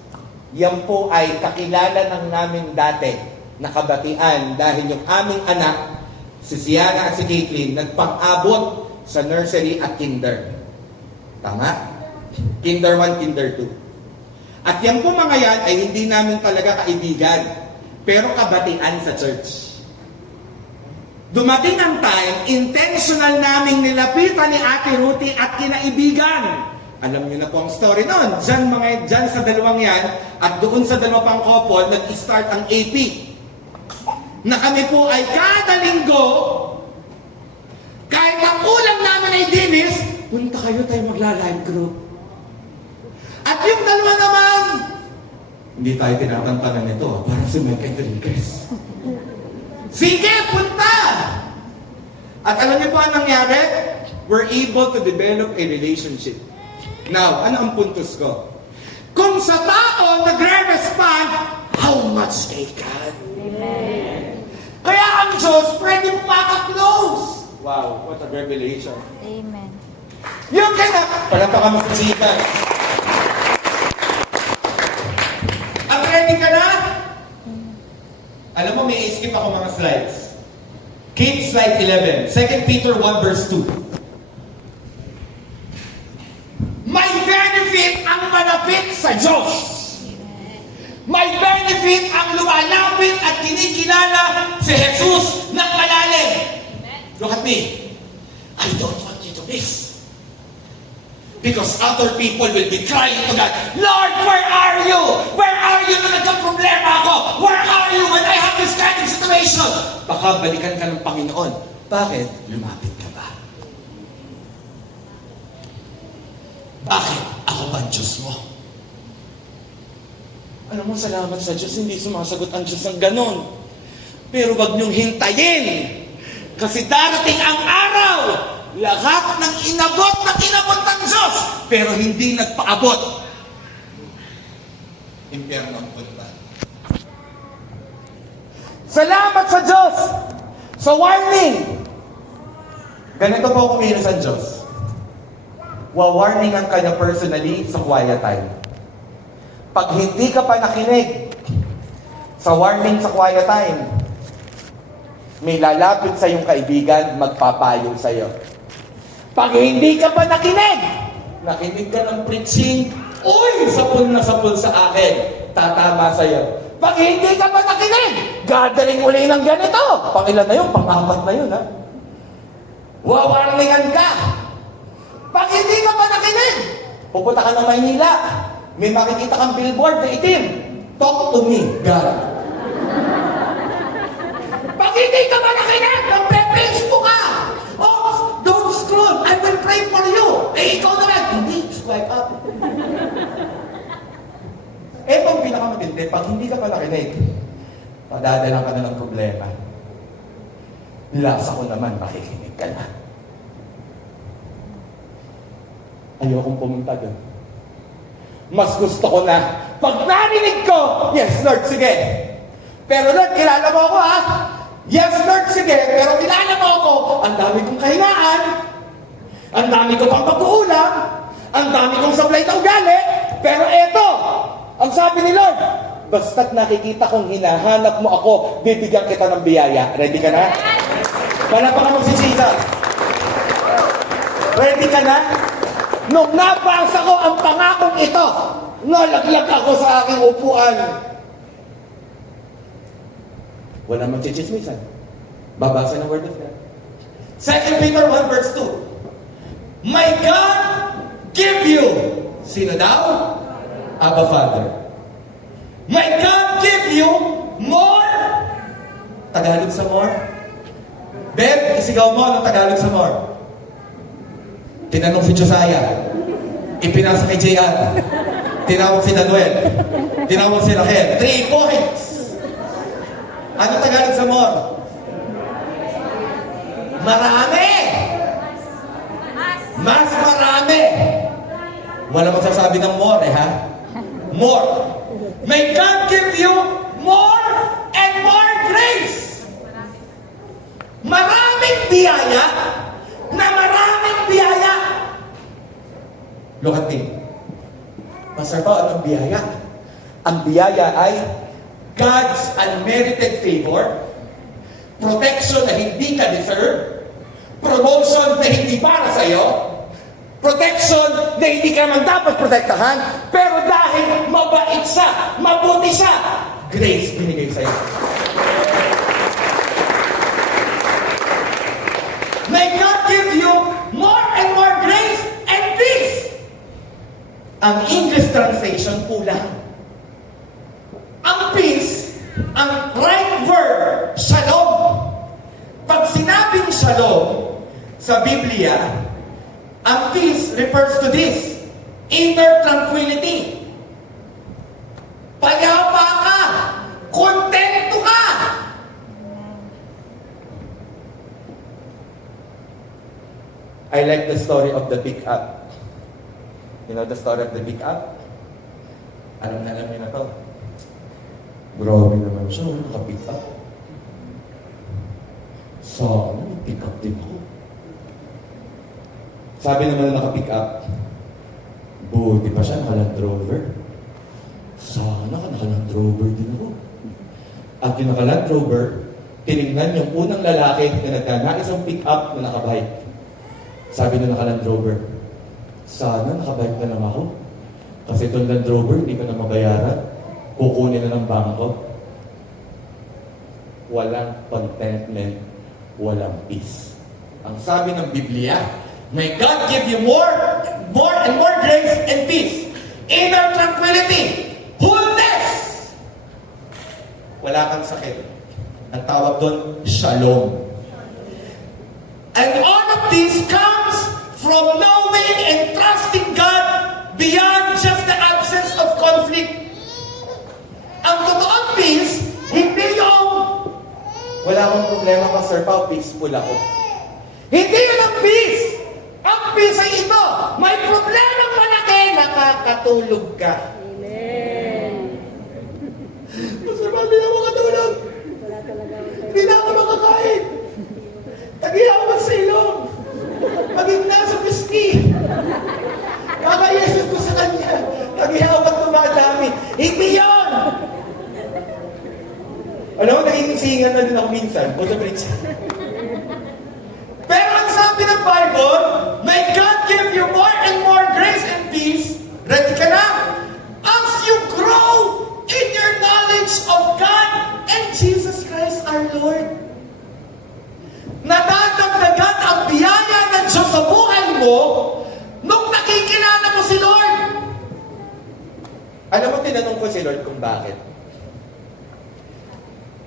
Yan po ay kakilala ng namin dati na kabatian dahil yung aming anak, si Siana at si Caitlin, nagpang-abot sa nursery at kinder. Tama? Kinder 1, kinder 2. At yan po mga yan ay hindi namin talaga kaibigan, pero kabatian sa church. Dumating ang time, intentional naming nilapitan ni Ate Ruthie at kinaibigan. Alam niyo na po ang story noon. Diyan sa dalawang yan, at doon sa dalawa pang couple, nag-start ang AP. Na kami po ay kada linggo, kahit ang ulam namin ay dinis, punta kayo tayo magla-live group. At yung dalawa naman, hindi tayo tinatantanan nito, parang si Mike Enriquez. Sige, punta! At alam niyo po ang nangyari? We're able to develop a relationship. Now, ano ang puntos ko? Kung sa tao nagre-respond, how much they can. Amen. Kaya ang Diyos, pwede mo maka-close. Wow, what a revelation. Amen. You cannot... Palapakan mo sa chika. At ready ka na? Alam mo, may skip ako mga slides. Keep slide 11. 2 Peter 1 verse 2. May benefit ang malapit sa Diyos. May benefit ang lumalapit at kinikilala si Jesus ng malalim. Look at me. I don't want you to miss. Because other people will be crying to God, Lord, where are you? Where are you na nagka-problema ako? Where are you when I have this kind of situation? Baka balikan ka ng Panginoon. Bakit? Lumapit ka ba? Bakit? Ako ba ang Diyos mo? Alam mo, salamat sa Diyos, hindi sumasagot ang Diyos ng ganon. Pero wag niyong hintayin. Kasi darating ang araw, lahat ng inabot ng Diyos, pero hindi nagpaabot. Impyerno ang punta. Salamat sa Diyos! Sa warning! Ganito po kumilos ang Diyos. Wa-warningan ka niya personally sa quiet time. Pag hindi ka pa nakinig sa warning sa quiet time, may lalapit sa iyong kaibigan, magpapayo sa iyo. Pag hindi ka pa nakinig ka ng preaching, uy, sapul na sapul sa akin, tatama sa iyo. Pag hindi ka pa nakinig, gathering uli ng ganito. Pangilan na yun, pang-apat na yun, ha? Wa-warningan ka. Pag hindi ka pa nakinig, pupunta ka ng Maynila, may makikita kang billboard na itim. Talk to me, God. Pag hindi ka pa nakinig, magpe-Facebook ka. Oh, don't scroll, I will pray for you. Eh, ikaw naman, hindi, swipe up. Eh, pag pinakamatindi, pag hindi ka pa nakinig, padadalang ka na ng problema. Lasa ko naman, makikinig ka na. Ayokong pumunta doon. Mas gusto ko na, pag narinig ko, yes, Lord, sige. Pero Lord, kilala mo ako, ha? Yes, Lord, sige. Pero kilala mo ako, ang dami kong kahingaan, ang dami ko pang pag-uulam, ang dami kong sablay na ugali, pero eto, ang sabi ni Lord, basta't nakikita kong hinahanap mo ako, bibigyan kita ng biyaya. Ready ka na? Palapakan mo si Jesus. Ready ka na? Nung nabasa ko ang pangakong ito, nalaglag ako sa aking upuan. Wala magchichismisan. Babasa ng Word of God. 2 Peter 1 verse 2. My God give you. Sino daw? Abba Father. My God give you more. Tagalog sa more? Beb, isigaw mo ng Tagalog sa more. Tinanong si Josiah. Ipinasa kay JR. Tinawag si Danuel. Tinawag si Raquel. 3 points. Ano Tagalog sa more? Marami. Mas marami. Wala magsasabi ng more, ha? more. May God give you more and more grace. Maraming biyaya na maraming biyaya. Look at me. Pastor Pao, anong biyaya? Ang biyaya ay God's unmerited favor, protection na hindi ka deserve, promotion na hindi para sa'yo, protection na hindi ka naman dapat protektahan, pero dahil mabait siya, mabuti siya, grace binigay sa'yo. May God give you more and more grace and peace. Ang English translation kulang. Ang peace, ang right word, shalom. Pag sinabing shalom sa Biblia, ang peace refers to this, inner tranquility. Payapa ka, kontento ka. I like the story of the pickup. You know the story of the pickup? Alam niyo na to. Grabe naman siya, naka-pick up. Sana, pick up din ako. Sabi naman na naka-pick up, buti pa siya, naka-Land Rover. Sana ka naka-Land Rover din ako. At yung naka-Land Rover, tinignan yung unang lalaki na nagkanais ang pick up na naka-bike. Sabi na naka-Land Rover, sana naka-bike na lang ako. Kasi itong Land Rover, hindi ko na mabayaran. Kukunin na ng bangko. Walang contentment, walang peace. Ang sabi ng Biblia, may God give you more and more grace and peace. Inner tranquility, wholeness. Wala kang sakit. Ang tawag doon, shalom. And all of this comes from knowing and trusting God beyond just the absence of conflict. Ang totoong peace, hindi yung wala akong problema ka, Sir Pao, peaceful ako. Hindi yun ang peace. Ang peace ay ito. May problema malaki, nakakatulog ka. Amen. Sir Pao, hindi na ako makatulog. Hindi na ako makakain. Tagihawan sa ilong. Maging nasa pisngi. Kakayesus ko sa kanya. Tagihawan tumadami. Hindi yun! Alam mo, naging singan na din ako minsan. O sa preach. Pero ang sabi ng Bible, may God give you more and more grace and peace. Ready ka na? As you grow in your knowledge of God and Jesus Christ our Lord. Nadadagdagan ang biyaya ng Diyos sa buhay mo nung nakikilala mo si Lord. Alam mo, tinanong ko si Lord kung bakit.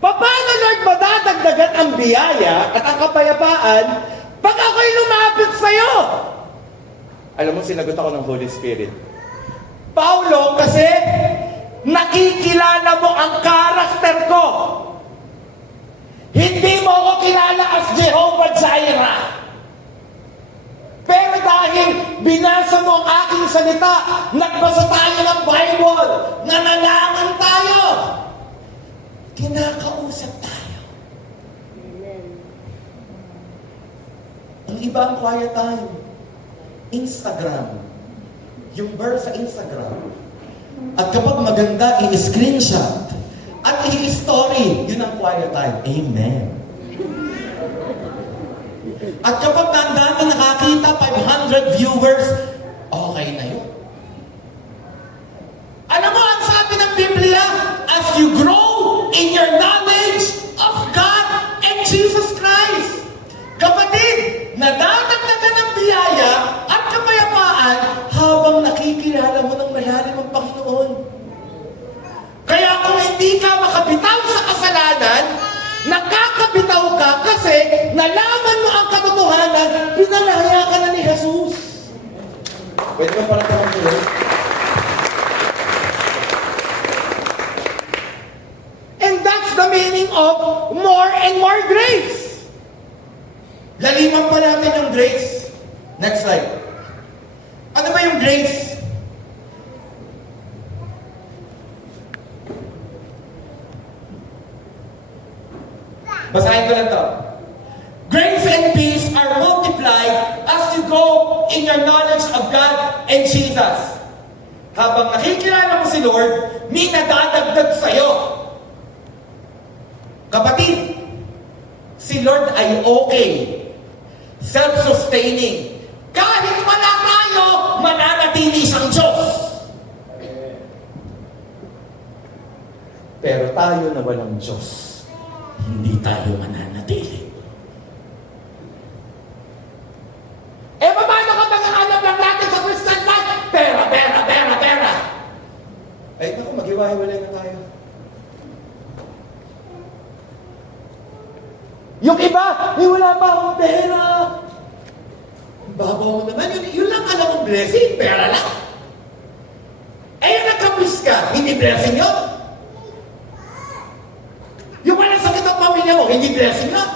Paano, Lord, madadagdagan ang biyaya at ang kapayapaan pag ako'y lumapit sa'yo? Alam mo, sinagot ako ng Holy Spirit. Paulo, kasi nakikilala mo ang karakter ko. Hindi mo ako kilala as Jehovah Jireh. Pero dahil binasa mo ang aking salita, nagbasa tayo ng Bible, nanalangin tayo, kinakausap tayo. Amen. Ang iba ang quiet time. Instagram. Yung verse sa Instagram. At kapag maganda, i-screenshot. At i-story. Yun ang quiet time. Amen. At kapag ang dami nakakita, 500 viewers, okay na yun. Alam mo, ang sabi ng Biblia, as you grow in your knowledge of God and Jesus Christ, kapatid, nadadagdagan ng biyaya at kapayapaan habang nakikilala mo ng malalim ang Panginoon. Kaya kung hindi ka makabitaw sa kasalanan, nakakabitaw ka kasi nalaman mo ang katotohanan, pinalaya ka na ni Jesus. Pwede mo parang parang and that's the meaning of more and more grace. Laliman pa natin yung grace. Next slide. Ano ba yung grace? Basahin ko lang to. Grace and peace are multiplied as you go in your knowledge of God and Jesus. Habang nakikilala mo si Lord, may nadadagdag sa'yo. Kapatid, si Lord ay okay. Self-sustaining. Kahit wala tayo, mananatili siyang Diyos. Pero tayo na walang Diyos, hindi tayo mananatili. Eh, paano kapag ang alam lang natin sa Christian life? Pera, pera, pera, pera. Ay, naku, maghiwa-hiwalay na tayo. Yung iba, wala pa akong pera. Babaw mo naman, yun lang alam mong blessing, pera lang. Eh, yung nagkapis ka, hindi blessing yun. Yung walang sakit ang pamilya mo, hindi blessing yun.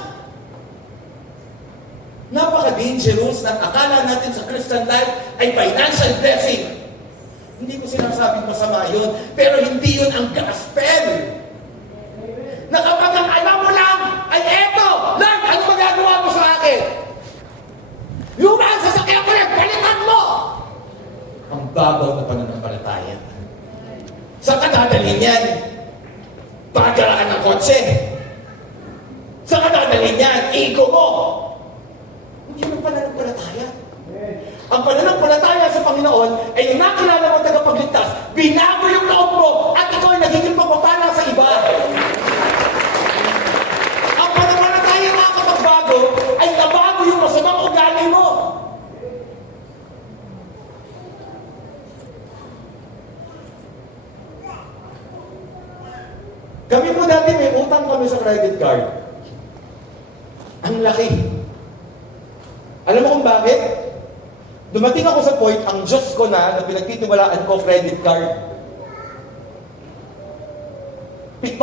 Napaka-dangerous na akala natin sa Christian life ay financial blessing. Hindi ko sinasabing masama yun, pero hindi yun ang gospel. Na kapag ang alam mo lang ay eto, Lord, ano magagawa mo sa akin? Luma ang sasakyan ko lang, balikan mo! Ang babaw na pananampalataya. Saan ka dadalhin yan? Pagkaraan ng kotse. Saan ka dadalhin yan? Ego mo. Hindi yung pananampalataya. Ang pananampalataya sa Panginoon ay yung nakilala mo tagapagligtas, binago yung loob mo, at ikaw ay nagiging pagpapala sa iba. Ang pananampalataya na kapagbago ay nabago yung masamang ugali mo. Kami po dati may utang kami sa credit card. Ang laki. Alam mo kung bakit? Dumating ako sa point, ang Diyos ko na pinagtitiwalaan ko credit card. 7.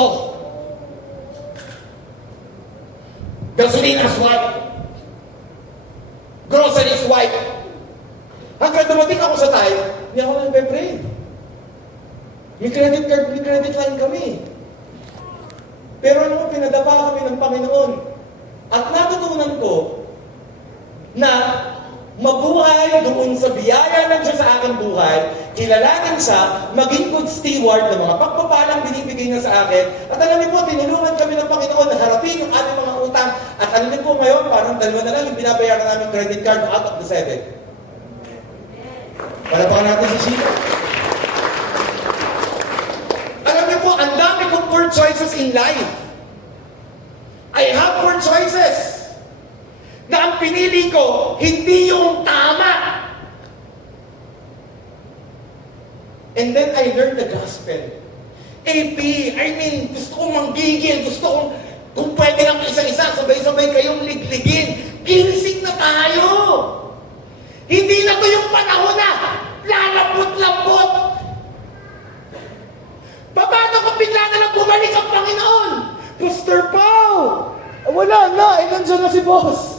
Gasolina swipe. Grocery swipe. Hanggang dumating ako sa time, hindi ako nagpe-pray. May credit card, may credit line kami. Pero ano mo, pinadapa kami ng Panginoon. At natutunan ko na mabuhay doon sa biyaya ng Diyos sa aking buhay, kilalanin siya, maging good steward ng mga pagpapalang binibigay niya sa akin. At alam niyo po, tinulungan kami ng Panginoon na harapin yung aming mga utang. At alam niyo po ngayon, parang 2 na lang yung binabayaran namin credit card out of the 7. Palapakan natin si Chico. Alam niyo po, ang dami kong poor choices in life. I have poor choices. Na ang pinili ko, hindi yung tama. And then I learned the gospel. AP, gusto kong manggigil, gusto kong, kung pwede lang isa-isa, sabay-sabay kayong ligligin. Ginsing na tayo. Hindi na to yung panahon na lalambot-lambot. Paano kung bigla na lang bumalik ang Panginoon? Pastor Pao! Wala na, nandiyan na si boss.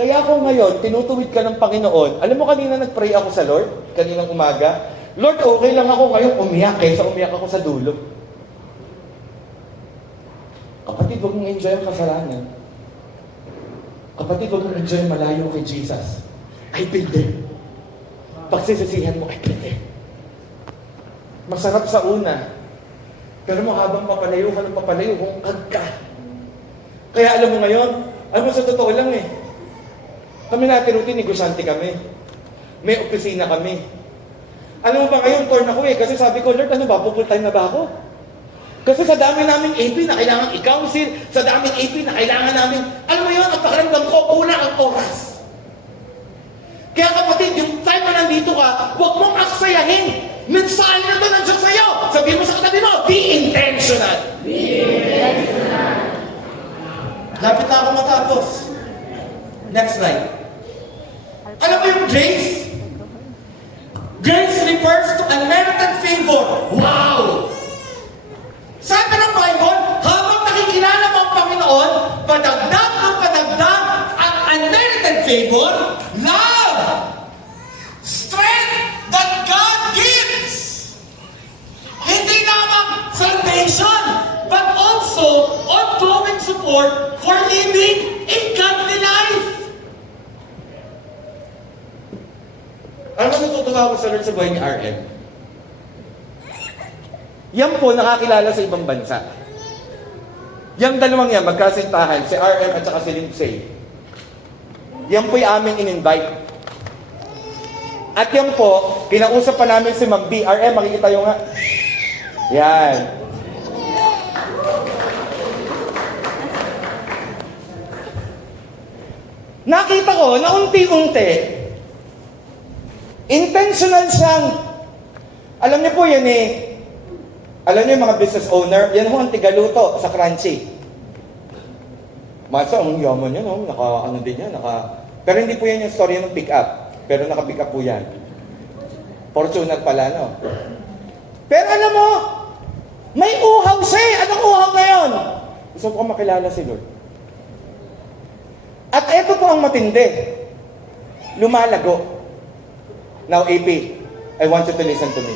Kaya ako ngayon, tinutuwid ka ng Panginoon. Alam mo, kanina nag-pray ako sa Lord, kaninang umaga. Lord, okay lang ako ngayon umiyak kaysa umiyak ako sa dulo. Kapatid, huwag mong enjoy ang kasalanan. Kapatid, huwag mong enjoy malayo kay Jesus. Ay, pwede. Pagsisisihan mo, ay pwede. Masarap sa una. Pero mo habang papalayo ka ng papalayo, hungkag ka. Kaya alam mo ngayon, alam mo sa totoo lang kami natin routine, negosyante kami. May opisina kami. Alam mo ba ngayon, torn ako kasi sabi ko, Lord, ano ba, full time na ba ako? Kasi sa dami naming AP na kailangan i-counsel, sa daming AP na kailangan namin, alam mo yun, ang pakiramdam ko, una ang oras. Kaya kapatid, yung time na nandito ka, huwag mong aksayahin. Mensahe na to ng Diyos sa'yo. Sabihin mo sa katabi mo, be intentional. Be intentional. Lapit na ako matapos. Next slide. Alam mo yung grace? Grace refers to unmerited favor. Wow! Sabi ng Bible, habang nakikilala mo ang Panginoon, padagdag ng padagdag ang unmerited favor, love, strength that God gives. Hindi lamang ongoing support for living a godly life. Alam mo, natutuwa ako sa Lord sa buhay ni RM. Yan po, nakakilala sa ibang bansa. Yang dalawang yan, magkasintahan, si RM at saka si Lindsay. Yan po'y aming in-invite. At yan po, kinausap pa namin si Mag B. RM, makikita yung nga. Yan. Nakita ko na unti-unti, intentional siyang, alam niyo po yan alam niyo yung mga business owner, yan ho ang tigaluto sa crunchy. Masa, ang yaman yan, ano din yan, pero hindi po yan yung story ng pick-up, pero naka-pick up po yan. Fortunate pala, no? Pero alam mo, may uhaw siya eh. Anong uhaw na yun? Gusto ko makilala si Lord. At ito po ang matindi. Lumalago. Now, AP, I want you to listen to me.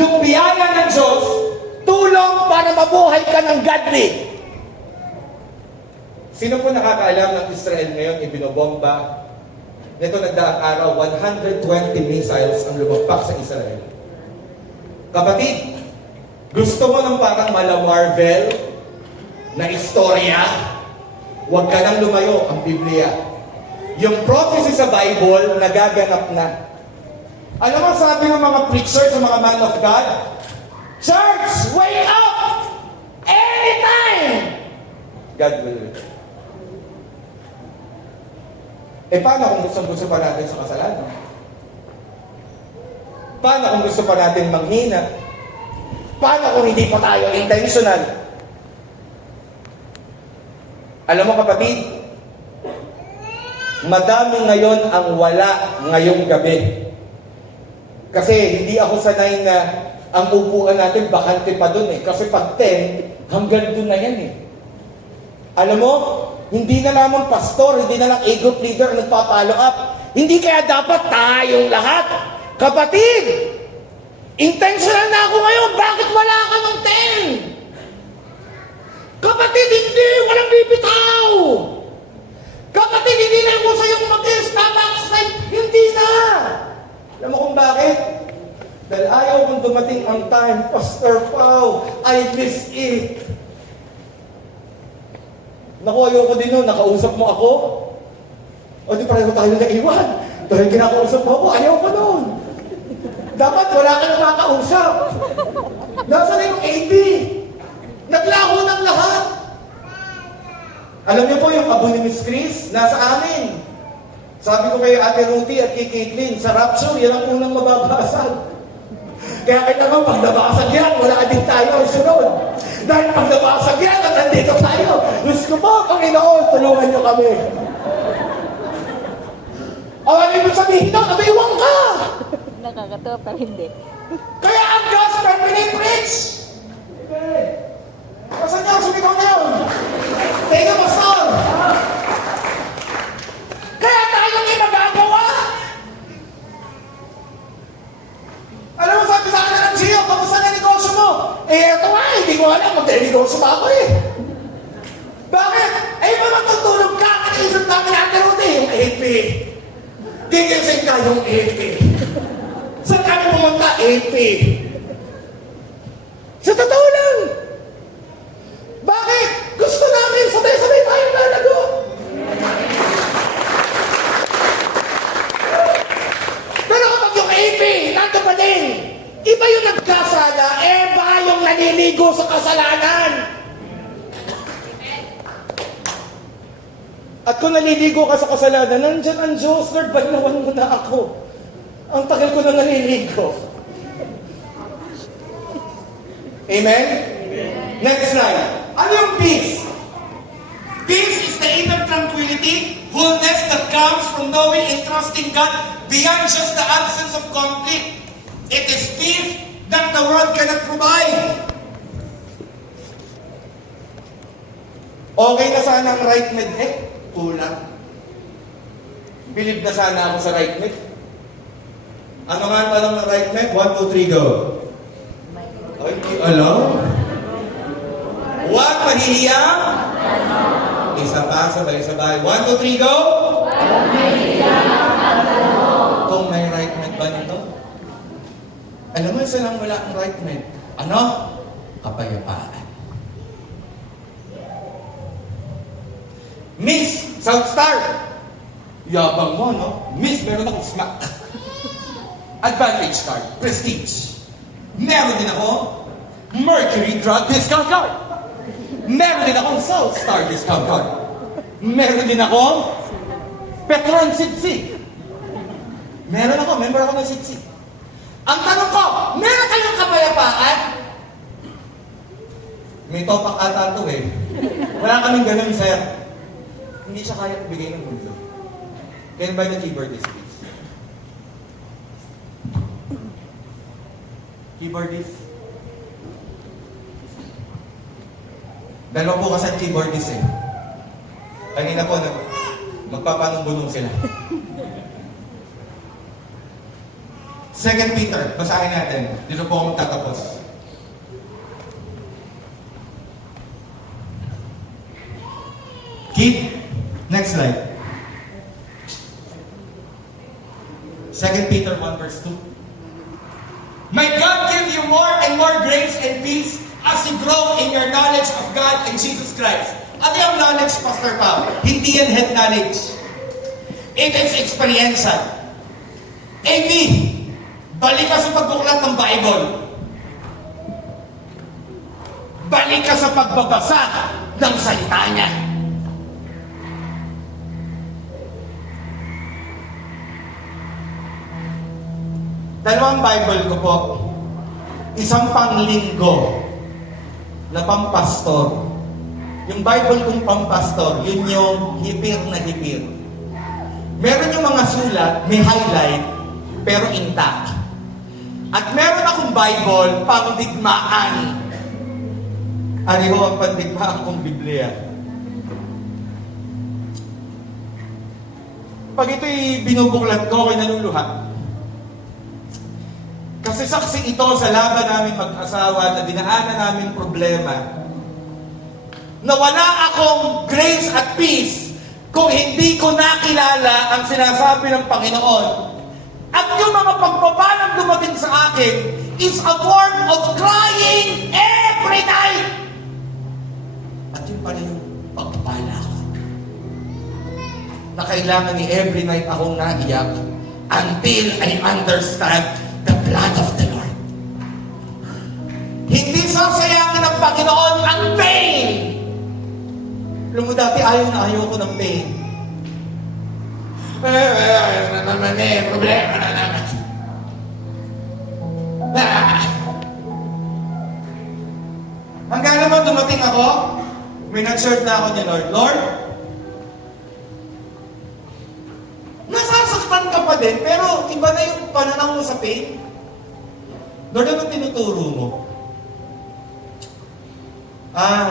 Yung biyaya ng Diyos, tulong para mabuhay ka ng godly. Sino po nakakaalam ng Israel ngayon ibinobomba? Nito nagdaang araw, 120 missiles ang lumagpak sa Israel. Kapatid, gusto mo ng parang Marvel na istorya? Huwag ka nang lumayo, ang Biblia. Yung prophecy sa Bible, nagaganap na. Alam mo, sabi ng mga preachers, sa mga man of God, Church, wake up! Anytime! God will return. Paano kung gusto pa natin sa kasalanan? Paano kung gusto pa natin manghina? Paano kung hindi pa tayo intentional? Alam mo kapatid, madami ngayon ang wala ngayong gabi. Kasi hindi ako sanay na ang upuan natin bakante pa dun eh. Kasi pag 10, hanggang dun na yan eh. Alam mo, hindi na naman pastor, hindi na lang A-group leader ang nagpa-follow up. Hindi kaya dapat tayong lahat. Kapatid, intentional na ako ngayon. Bakit wala ka ng 10? Kapatid, hindi. Walang bibitaw. Kapatid, hindi na ako sa'yong mag-backslide. Hindi na. Alam mo kung bakit? Dahil ayaw kong dumating ang time, Pastor Pao, I miss it. Naku, ayoko din nun, nakausap mo ako. O di pareho tayo na iwan. Dahil kinakausap mo ako, ayaw ko nun. Dapat wala ka na makausap. Nasa na yung 80. Naglaho ng lahat. Alam niyo po yung abo ni Miss Chris, nasa amin. Sabi ko kay Ate Ruthie at kay Caitlin, sa rapture, yan ang unang mababasag. Kaya kailangan pag nabasag yan, wala din tayo ang sunod. Dahil pag nabasag yan, at nandito tayo. Diyos ko po, Panginoon, tulungan niyo kami. O, ano ibig sabihin doon? Nabiwang ka! Nakakatawa pero hindi. Kaya ang gospel pinipreach! Kasan niyo? Sumigaw na yun! Teka, Pastor! Kaya tayo hindi magagawa! Alam mo, sabi sa akin ng Gio, kamusta na negosyo mo? Eto nga, hindi ko alam, magte-negosyo pa ako eh. Bakit? Matutulog ka, kanaisip namin natin Rudy, yung AP. Gigising ka yung AP. Saan kami pumunta? AP. Sa totoo lang. Bakit? Gusto namin sabay-sabay tayong lalago. Pero kapag yung AP, nandun pa din. Iba yung nagkasala, iba yung naniligo sa kasalanan. At kung naliligo ka sa kasalanan, nandyan ang Diyos, Lord, banawan mo na ako. Ang tagal ko na naliligo. Amen? Next slide. Ano yung peace? Peace is the inner tranquility, wholeness that comes from knowing and trusting God beyond just the absence of conflict. It is peace that the world cannot provide. Okay na sana ang right mid kulang. Believe na sana ako sa right mid. Ano nga ang tanong ng right mid? 1, 2, 3, go. Ay, hindi alam. 1, mahihiyang? Isa pa, sabay-sabay. 1, 2, 3, go! Kung may right med ba nito? Alam mo, isa lang wala ang right med. Ano? Kapayapaan. Miss Southstar! Yabang mo, no? Miss, meron akong smack. Advantage card. Prestige. Meron din ako Mercury Drug Discount Card. Meron din akong Southstar Discount Card. Meron din akong Petron Sidsig. Meron ako, member ako ng Sidsig. Ang tanong ko, meron kayong kapayapaan? May topak ata ito eh. Wala kaming ganun, sir. Hindi siya kaya bigay ng mundo. Can buy the keyboardist, please. Keyboardist. Dalawa po kasi ang keyboardist eh. Kanina po, magpapanumbunong sila. 2 Peter, basahin natin. Dito po ako magtatapos. Keep. Next slide. 2 Peter 1 verse 2. May God give you more and more grace and peace as you grow in your knowledge of God and Jesus Christ. Ano yung knowledge, Pastor Pao? Hindi yan head knowledge. It is experiential. AB, balik ka sa pagbuklat ng Bible. Balik ka sa pagbabasa ng salita niya. Dalawang Bible ko po. Isang panglinggo na pampastor. Yung Bible kong pampastor, yun yung hipir na hipir. Meron yung mga sulat, may highlight, pero intact. At meron akong Bible, pangdigmaan. Ariho ang pandigmaan kong Biblia. Pag ito'y binubuklat ko, ako'y naluluha. Kasi saksi ito sa laban namin mag-asawa na dinaanan namin problema. Na wala akong grace at peace kung hindi ko nakilala ang sinasabi ng Panginoon. At yung mga pagbabalang dumating sa akin is a form of crying every night. At yun pala yung pagbabala ko. Na kailangan ni every night akong naiyak until I understand the blood of the Lord. Hindi sasayangin ng Panginoon ang pain. Alam mo dati ayaw ko ng pain. Ano naman eh, problema na naman. Hanggang naman dumating ako, may nag-shirt na ako ni Lord. Lord, nasasaktan ka pa din, pero iba na yung pananaw mo sa pain. Lord, ano tinuturo mo?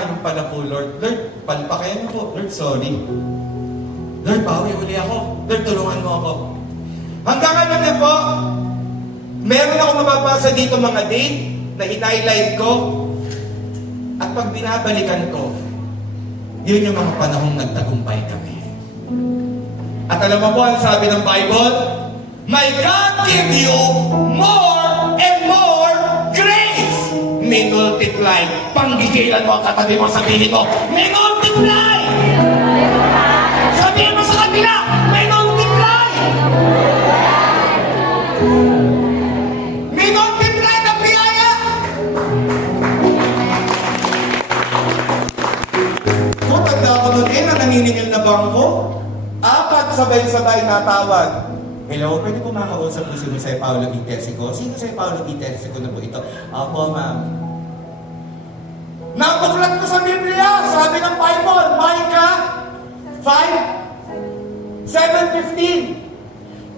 Yung pala po, Lord. Lord, palpakayan mo po. Lord, sorry. Lord, bawi uli ako. Lord, tulungan mo ako. Hanggang ano na po, meron ako mababasa dito mga date na hinighlight ko. At pag binabalikan ko, yun yung mga panahong nagtagumpay kami. At alam mo po, ang sabi ng Bible, may God give you more and more grace. May multiply. Panggigilan mo ang katabi mo, sabihin mo, may multiply! Sabihin mo sa kanila, may multiply! May multiply ng biyaya! Kung tanda ko nun na naniningil na bangko, 4 sabay-sabay natawag. Hello, pwede po makausap po si Jose Paulo Itesico. Sino si Paulo Itesico na po ito? Ako, ma'am. Nabuklat ko sa Biblia, sabi ng Bible, Micah 5:7-15.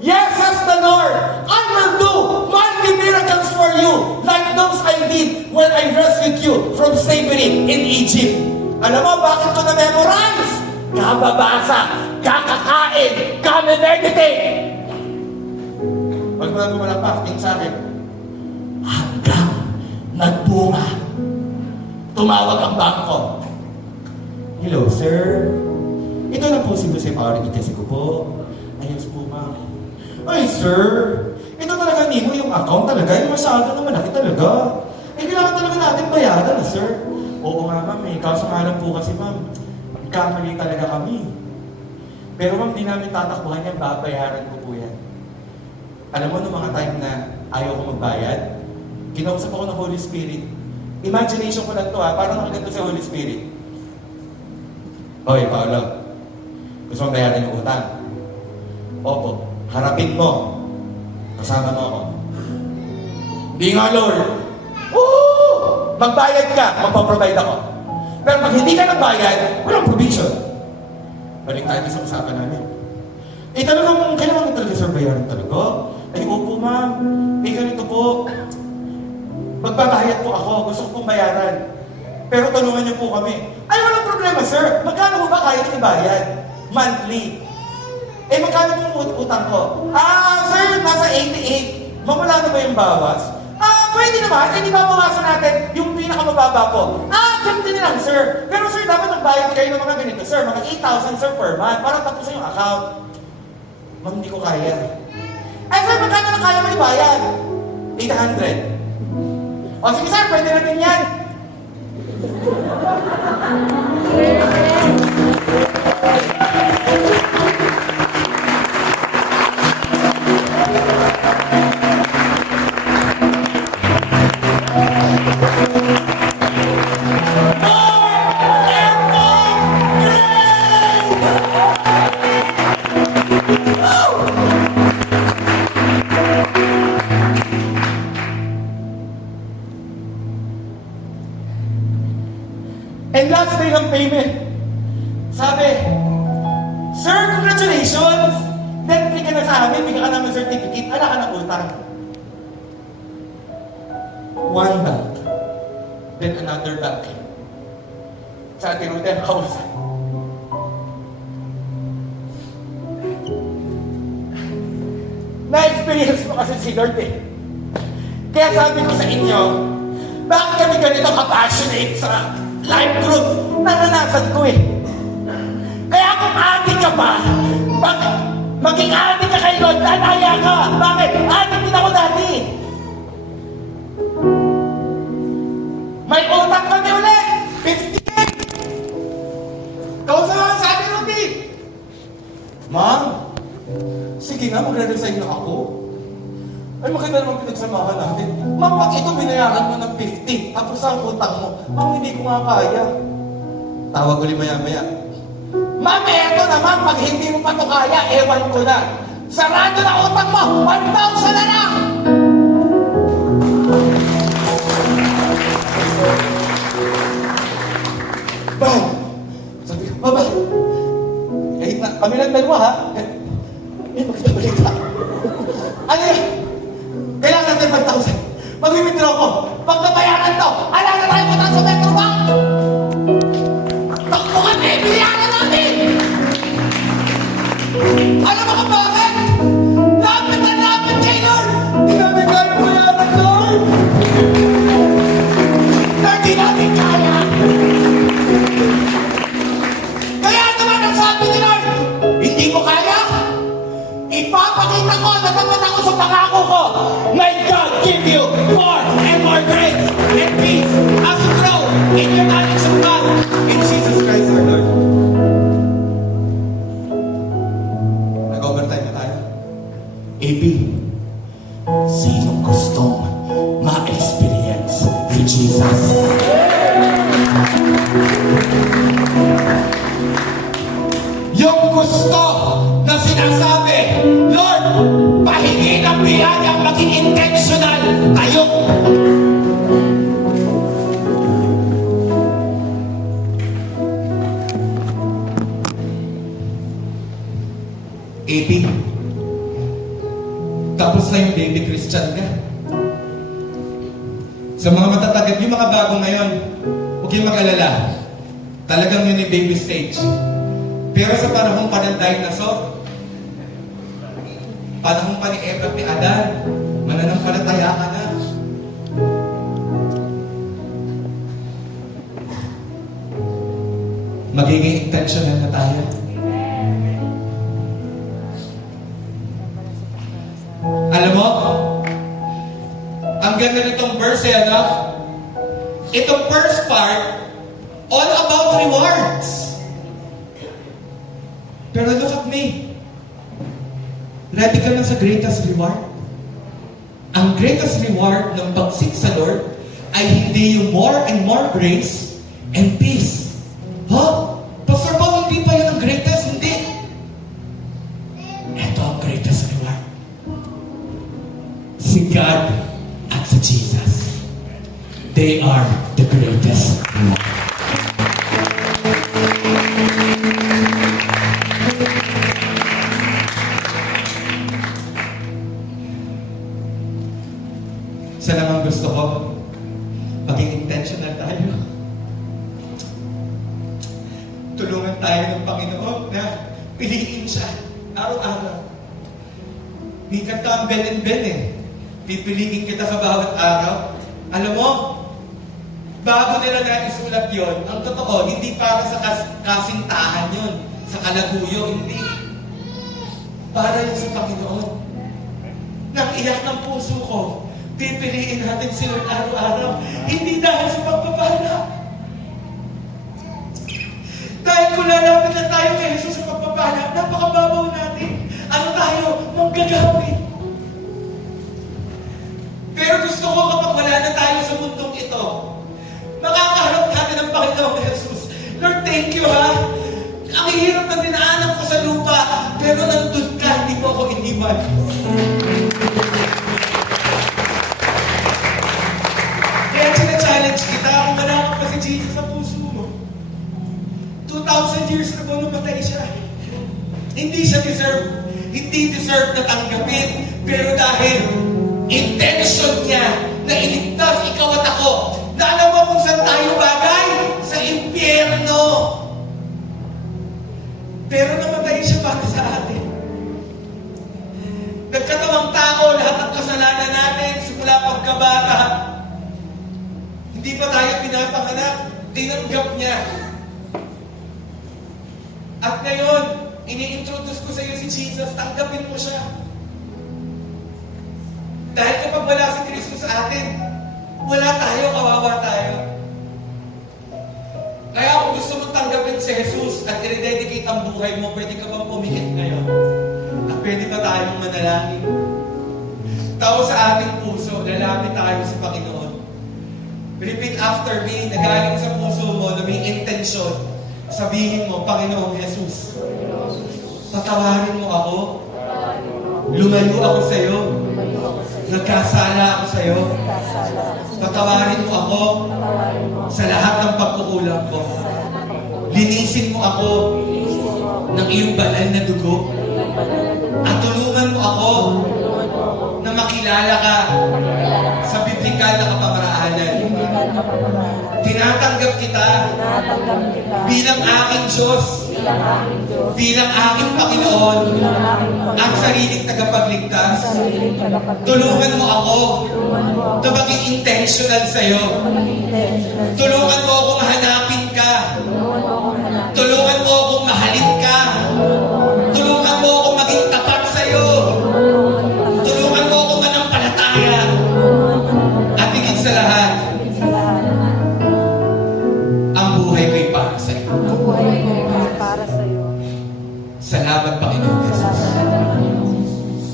Yes, says the Lord, I will do mighty miracles for you, like those I did when I rescued you from slavery in Egypt. Alam mo, bakit ko na-memorize? Kababasa, kakakain, kame-meditate. Huwag mo na gumalapak, tingin sa akin. Hanggang nagbunga. Tumawag ang bangko. Hello, sir. Ito na po si Jose Paolo Itesico po. Ayos po, ma'am. Ay, sir. Ito talaga, Nemo, yung account talaga. Yung masyado na malaki talaga. Kailangan talaga natin bayaran, sir. Oo nga, ma'am. Kaso nga lang po kasi, ma'am, magkamali talaga kami. Pero, ma'am, di namin tatakbuhan yan. Babayaran ko po yan. Alam mo, noong mga time na ayaw ko magbayad, kinausap ako ng Holy Spirit. Imagination ko lang to, parang nakaganto sa Holy Spirit. Hoy, Paolo, gusto mong bayaran yung utang? Opo, harapin mo. Kasama mo ako. Hindi nga, Lord. Woo! Magbayad ka, magpaprovide ako. Pero pag hindi ka nagbayad, walang provision. Balik tayo sa usapan namin. Talagang kailangan mo talaga, sir, bayaran talaga. Ay, opo, ma'am. Ganito po. Magbabayad po ako. Gusto ko pong bayaran. Pero tulungan niyo po kami. Ay, walang problema, sir. Magkano mo ba kaya ibayad? Monthly. Magkano po utang ko? Sir, nasa 88. Mamula na ba yung bawas? Pwede naman. Di babawasan natin yung pinakamababa po. Ganito na lang, sir. Pero sir, dapat magbayad kayo ng mga ganito, sir. Mga 8,000, sir, per month. Para tapos yung account. Ma'am, hindi ko kaya. Sir, magkano na kaya mo ibayad? 800. O, sige, sir, pwede natin yan. And last day ng payment, sabi, Sir, congratulations! Then, bigyan ka na sa amin, bigyan ka namin certificate, ala ka ng utang. One bank, then another bank. Sa ating hotel house. Na-experience mo kasi si Lord eh. Kaya sabi ko sa inyo, bakit kami ganito ka-passionate sa life group? Naranasan ko eh. Kaya kung adik ka ba, bakit maging adik ka kay Lord, lalaya ka? Bakit? Adik din ako dati. May utang kami ulit! 58! Kausap ako sa akin, Rudy! Ma'am, sige nga, magre-resign na ako. Ay, maganda naman pinagsamahan natin. Ma'am, pag ito binayaran mo ng 50, tapos ang utang mo, ma'am, hindi ko nga kaya. Tawag ulit maya-maya. Ma'am, eto naman, pag hindi mo pa ito kaya, ewan ko na. Sarado na utang mo, 1,000 na lang! Bye! Sabi ko, bye-bye. Kami lang dalawa, ha? Magkita-balita. Ano yan? Kailangan natin 5,000. Mag-withdraw ko. Pag nabayaran to, alam na tayo matang sa Metro Bank. Takbo ka na, ibiyaran natin! Alam mo kung bakit? Lapit na lapit kay Lord! Di namin kaya bayaran, Lord! Lord, di namin kaya! Kaya naman ang sabi ni Lord, hindi mo kaya? Ipapakita ko na tapat ako sa pangako ko. May God give you more and more grace and peace as you grow in your knowledge of God in Jesus Christ our Lord. Nag-overtime na tayo. AP, sinong gustong ma-experience si Jesus? Yung gusto na sinasabi, Lord, pahingi ng biyaya maging intentional tayo. AP, tapos na yung baby Christian ka. Sa mga matatagad, yung mga bago ngayon, huwag kayong mag-alala. Talagang yun yung baby stage. Pero sa panahong pa ng dinosaur, panahong pa ni Eva at ni Adan, mananampalataya ka na. magiging intentional na tayo. Alam mo, ang ganda nitong verse ano? Itong first part, all about rewards. Pero look at me. Ready ka na sa greatest reward? Ang greatest reward ng pagsik sa Lord ay hindi yung more and more grace and peace. Huh? Pastor Paul, hindi pa yun ang greatest? Hindi. Ito ang greatest reward. Si God at si Jesus. They are the greatest reward. Isa lang ang gusto ko, maging intentional tayo. Tulungan tayo ng Panginoon na piliin siya araw-araw. May kanta ang Ben and Ben eh. Pipiliin kita sa bawat araw. Alam mo, bago nila na isulat yon, ang totoo, hindi para sa kasintahan yon, sa kalaguyo, hindi. Para yun sa Panginoon. Nang iyak ng puso ko, pipiliin natin si Lord araw-araw. Hindi dahil sa pagpapala. Dahil kung lalapit na tayo kay Jesus sa pagpapala, napakababaw natin. Ano tayo? Manggagawin. Pero gusto ko kapag wala na tayo sa mundong ito, makakaharap natin ang Panginoong Jesus. Lord, thank you ha. Ang hirap na dinaanan ko sa lupa, pero nandun ka, hindi mo ako iniwan. Kaya sina-challenge kita kung malakap pa si Jesus sa puso mo. 2,000 years ago namatay siya. Hindi deserve na tanggapin, pero dahil intention niya na iligtas ikaw at ako, na alam mo kung saan tayo bagay? Sa impyerno. Pero namatay siya para sa atin. Nagkatawang tao, lahat ng kasalanan natin, simula pagkabata, hindi pa tayo pinapanganak, tinanggap niya. At ngayon, ini-introduce ko sa iyo si Jesus, tanggapin mo siya. Dahil kapag wala si Kristo sa atin, wala tayo, kawawa tayo. Kaya kung gusto mong tanggapin si Jesus at i-rededicate ang buhay mo, pwede ka bang pumikit ngayon? At pwede ba tayong manalangin? Tao sa ating puso, lalapit tayo sa Panginoon. Repeat after me, na galing sa puso mo na may intensyon. Sabihin mo, Panginoong Jesus, patawarin mo ako. Lumayo ako sa iyo. Nagkasala ako sa iyo. Patawarin mo ako sa lahat ng pagkukulang ko. Linisin mo ako ng iyong banal na dugo. At tulungan mo ako na makilala ka sa biblikal na kapamaraanan. Tinatanggap kita bilang aking Diyos, bilang aking Panginoon, ang sariling tagapagligtas. Tulungan mo ako na maging intentional sa iyo. Tulungan mo akong hanapin ka. Tulungan mo akong mahalin ka. Tulungan mo akong maging tapat sa iyo. Tulungan mo akong manampalataya. At higit sa lahat, ang buhay ko'y para sa iyo. Para sa iyo. Salamat, Panginoon Jesus.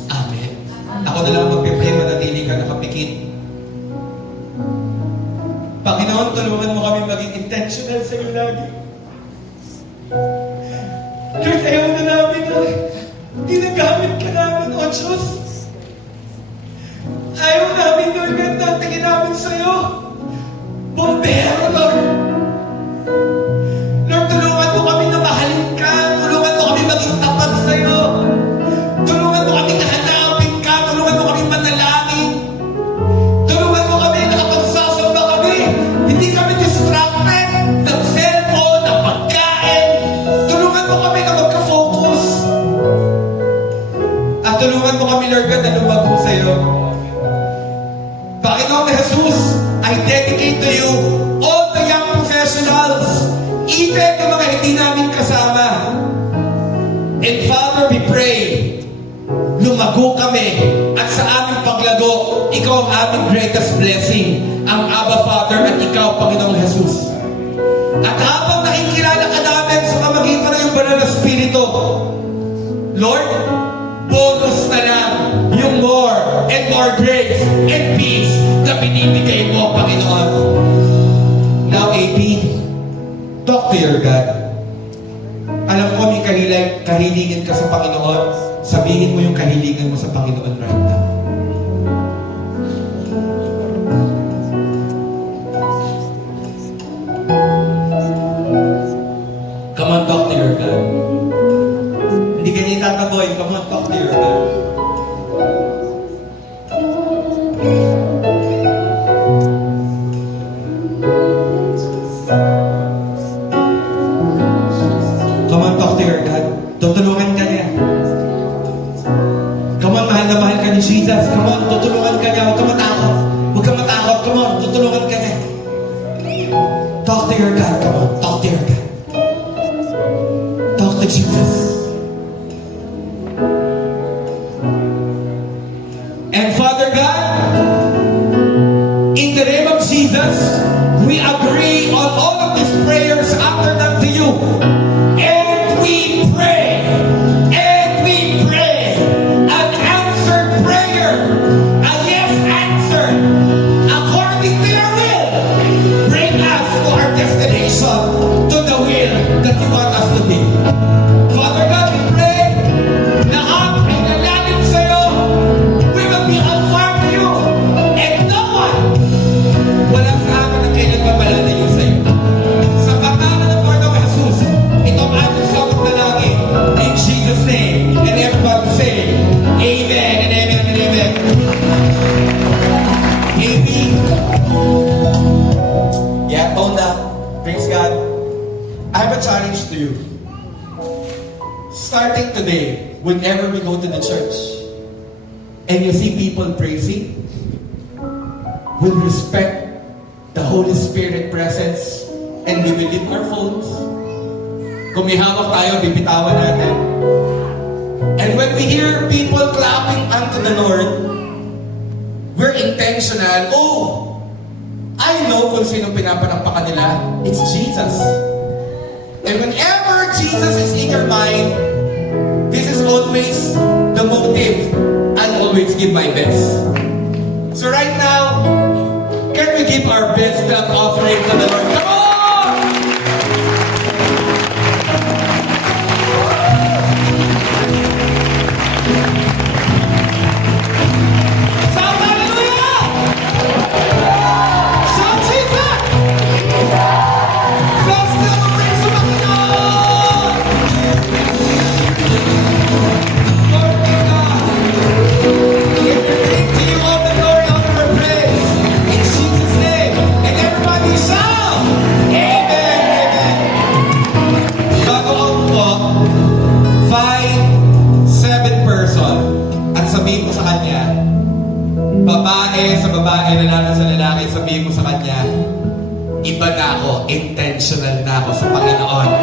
Amen. Ako na lang magpipray, manatili ka nakapikit. Panginoon, tulungan mo kami maging intentional sa iyo lagi. Lord, ayaw na namin na ginagamit ka namin, O Diyos. Ayaw namin, Lord, na tingin namin sa iyo. Bombero, Lord. Lord, tulungan mo kami na mahalin ka. Tulungan mo kami maging tapat sa iyo. Tulungan mo kami na hanapin ka. Tulungan mo kami manalangin. Tulungan mo kami na kapag sasamba kami, hindi kami distracted ng cellphone, ng pagkain. Tulungan mo kami na magka-focus. At tulungan mo kami, Lord God, na lumago sa iyo. Panginoon Jesus, I dedicate to you all the young professionals, even yung mga hindi namin kasama. And Father, we pray, lumago kami at sa aming paglago, ikaw ang aming greatest blessing, ang Abba Father at ikaw, Panginoong Jesus. At habang nakikilala ka namin sa pamagitan ng iyong banal na Espiritu, Lord, bonus na lang yung more and more grace and peace na binibigay mo, Panginoon. Now, AP, talk to your God. Alam ko may kahiligan ka sa Panginoon. Sabihin mo yung kahiligan mo sa Panginoon right now. Come on, talk to your God. Hindi ka niya tataboy. Come on, talk to your God. Come on, talk to your God. Tutulungan ka niya. Come on, mahal na mahal ka ni Jesus. Come on, tutulungan ka niya. Huwag ka matakot. Huwag ka matakot. Come on, tutulungan ka niya. Talk to your God. Come on, talk to your God. Talk to Jesus. And Father God, in the name of Jesus, we agree on all of these prayers uttered unto you. And we pray an answered prayer, a yes answer, according to your will. Bring us to our destination, to the will that you want us to be. Father God, we pray na ang ay nalalim sa'yo, we will be on fire to you, and no one, walang sa amin ang kailan mamalalayo sa'yo. Sa pangalan ng Panginoong Jesus, itong aming sabot na langit, in Jesus' name, and everybody say, Amen, and Amen, and Amen. Amen. Yeah, tone down. Praise God. I have a challenge to you. Starting today, whenever we go to the church, and you see people praising, we'll respect the Holy Spirit presence, and we will leave our phones. Kung may hawak tayo, bibitawan natin. And when we hear people clapping unto the Lord, we're intentional. Oh, I know kung sino pinapanampakan nila. It's Jesus. And whenever Jesus is in your mind, this is always the motive. I'll always give my best. So right now, can we give our best clap offering to the Lord? Come on! Shout hallelujah! Shout Jesus! Bless the Lord, sa Panginoon! Lord God, everything to you all the glory, honor, and praise. In Jesus' name. And everybody shout! Amen! Amen! Bago ako po, 5-7 person, at sabihin mo sa kanya, babae sa babae, lalaki sa lalaki, sabihin mo sa kanya, iba na ako, intentional na ako sa Panginoon.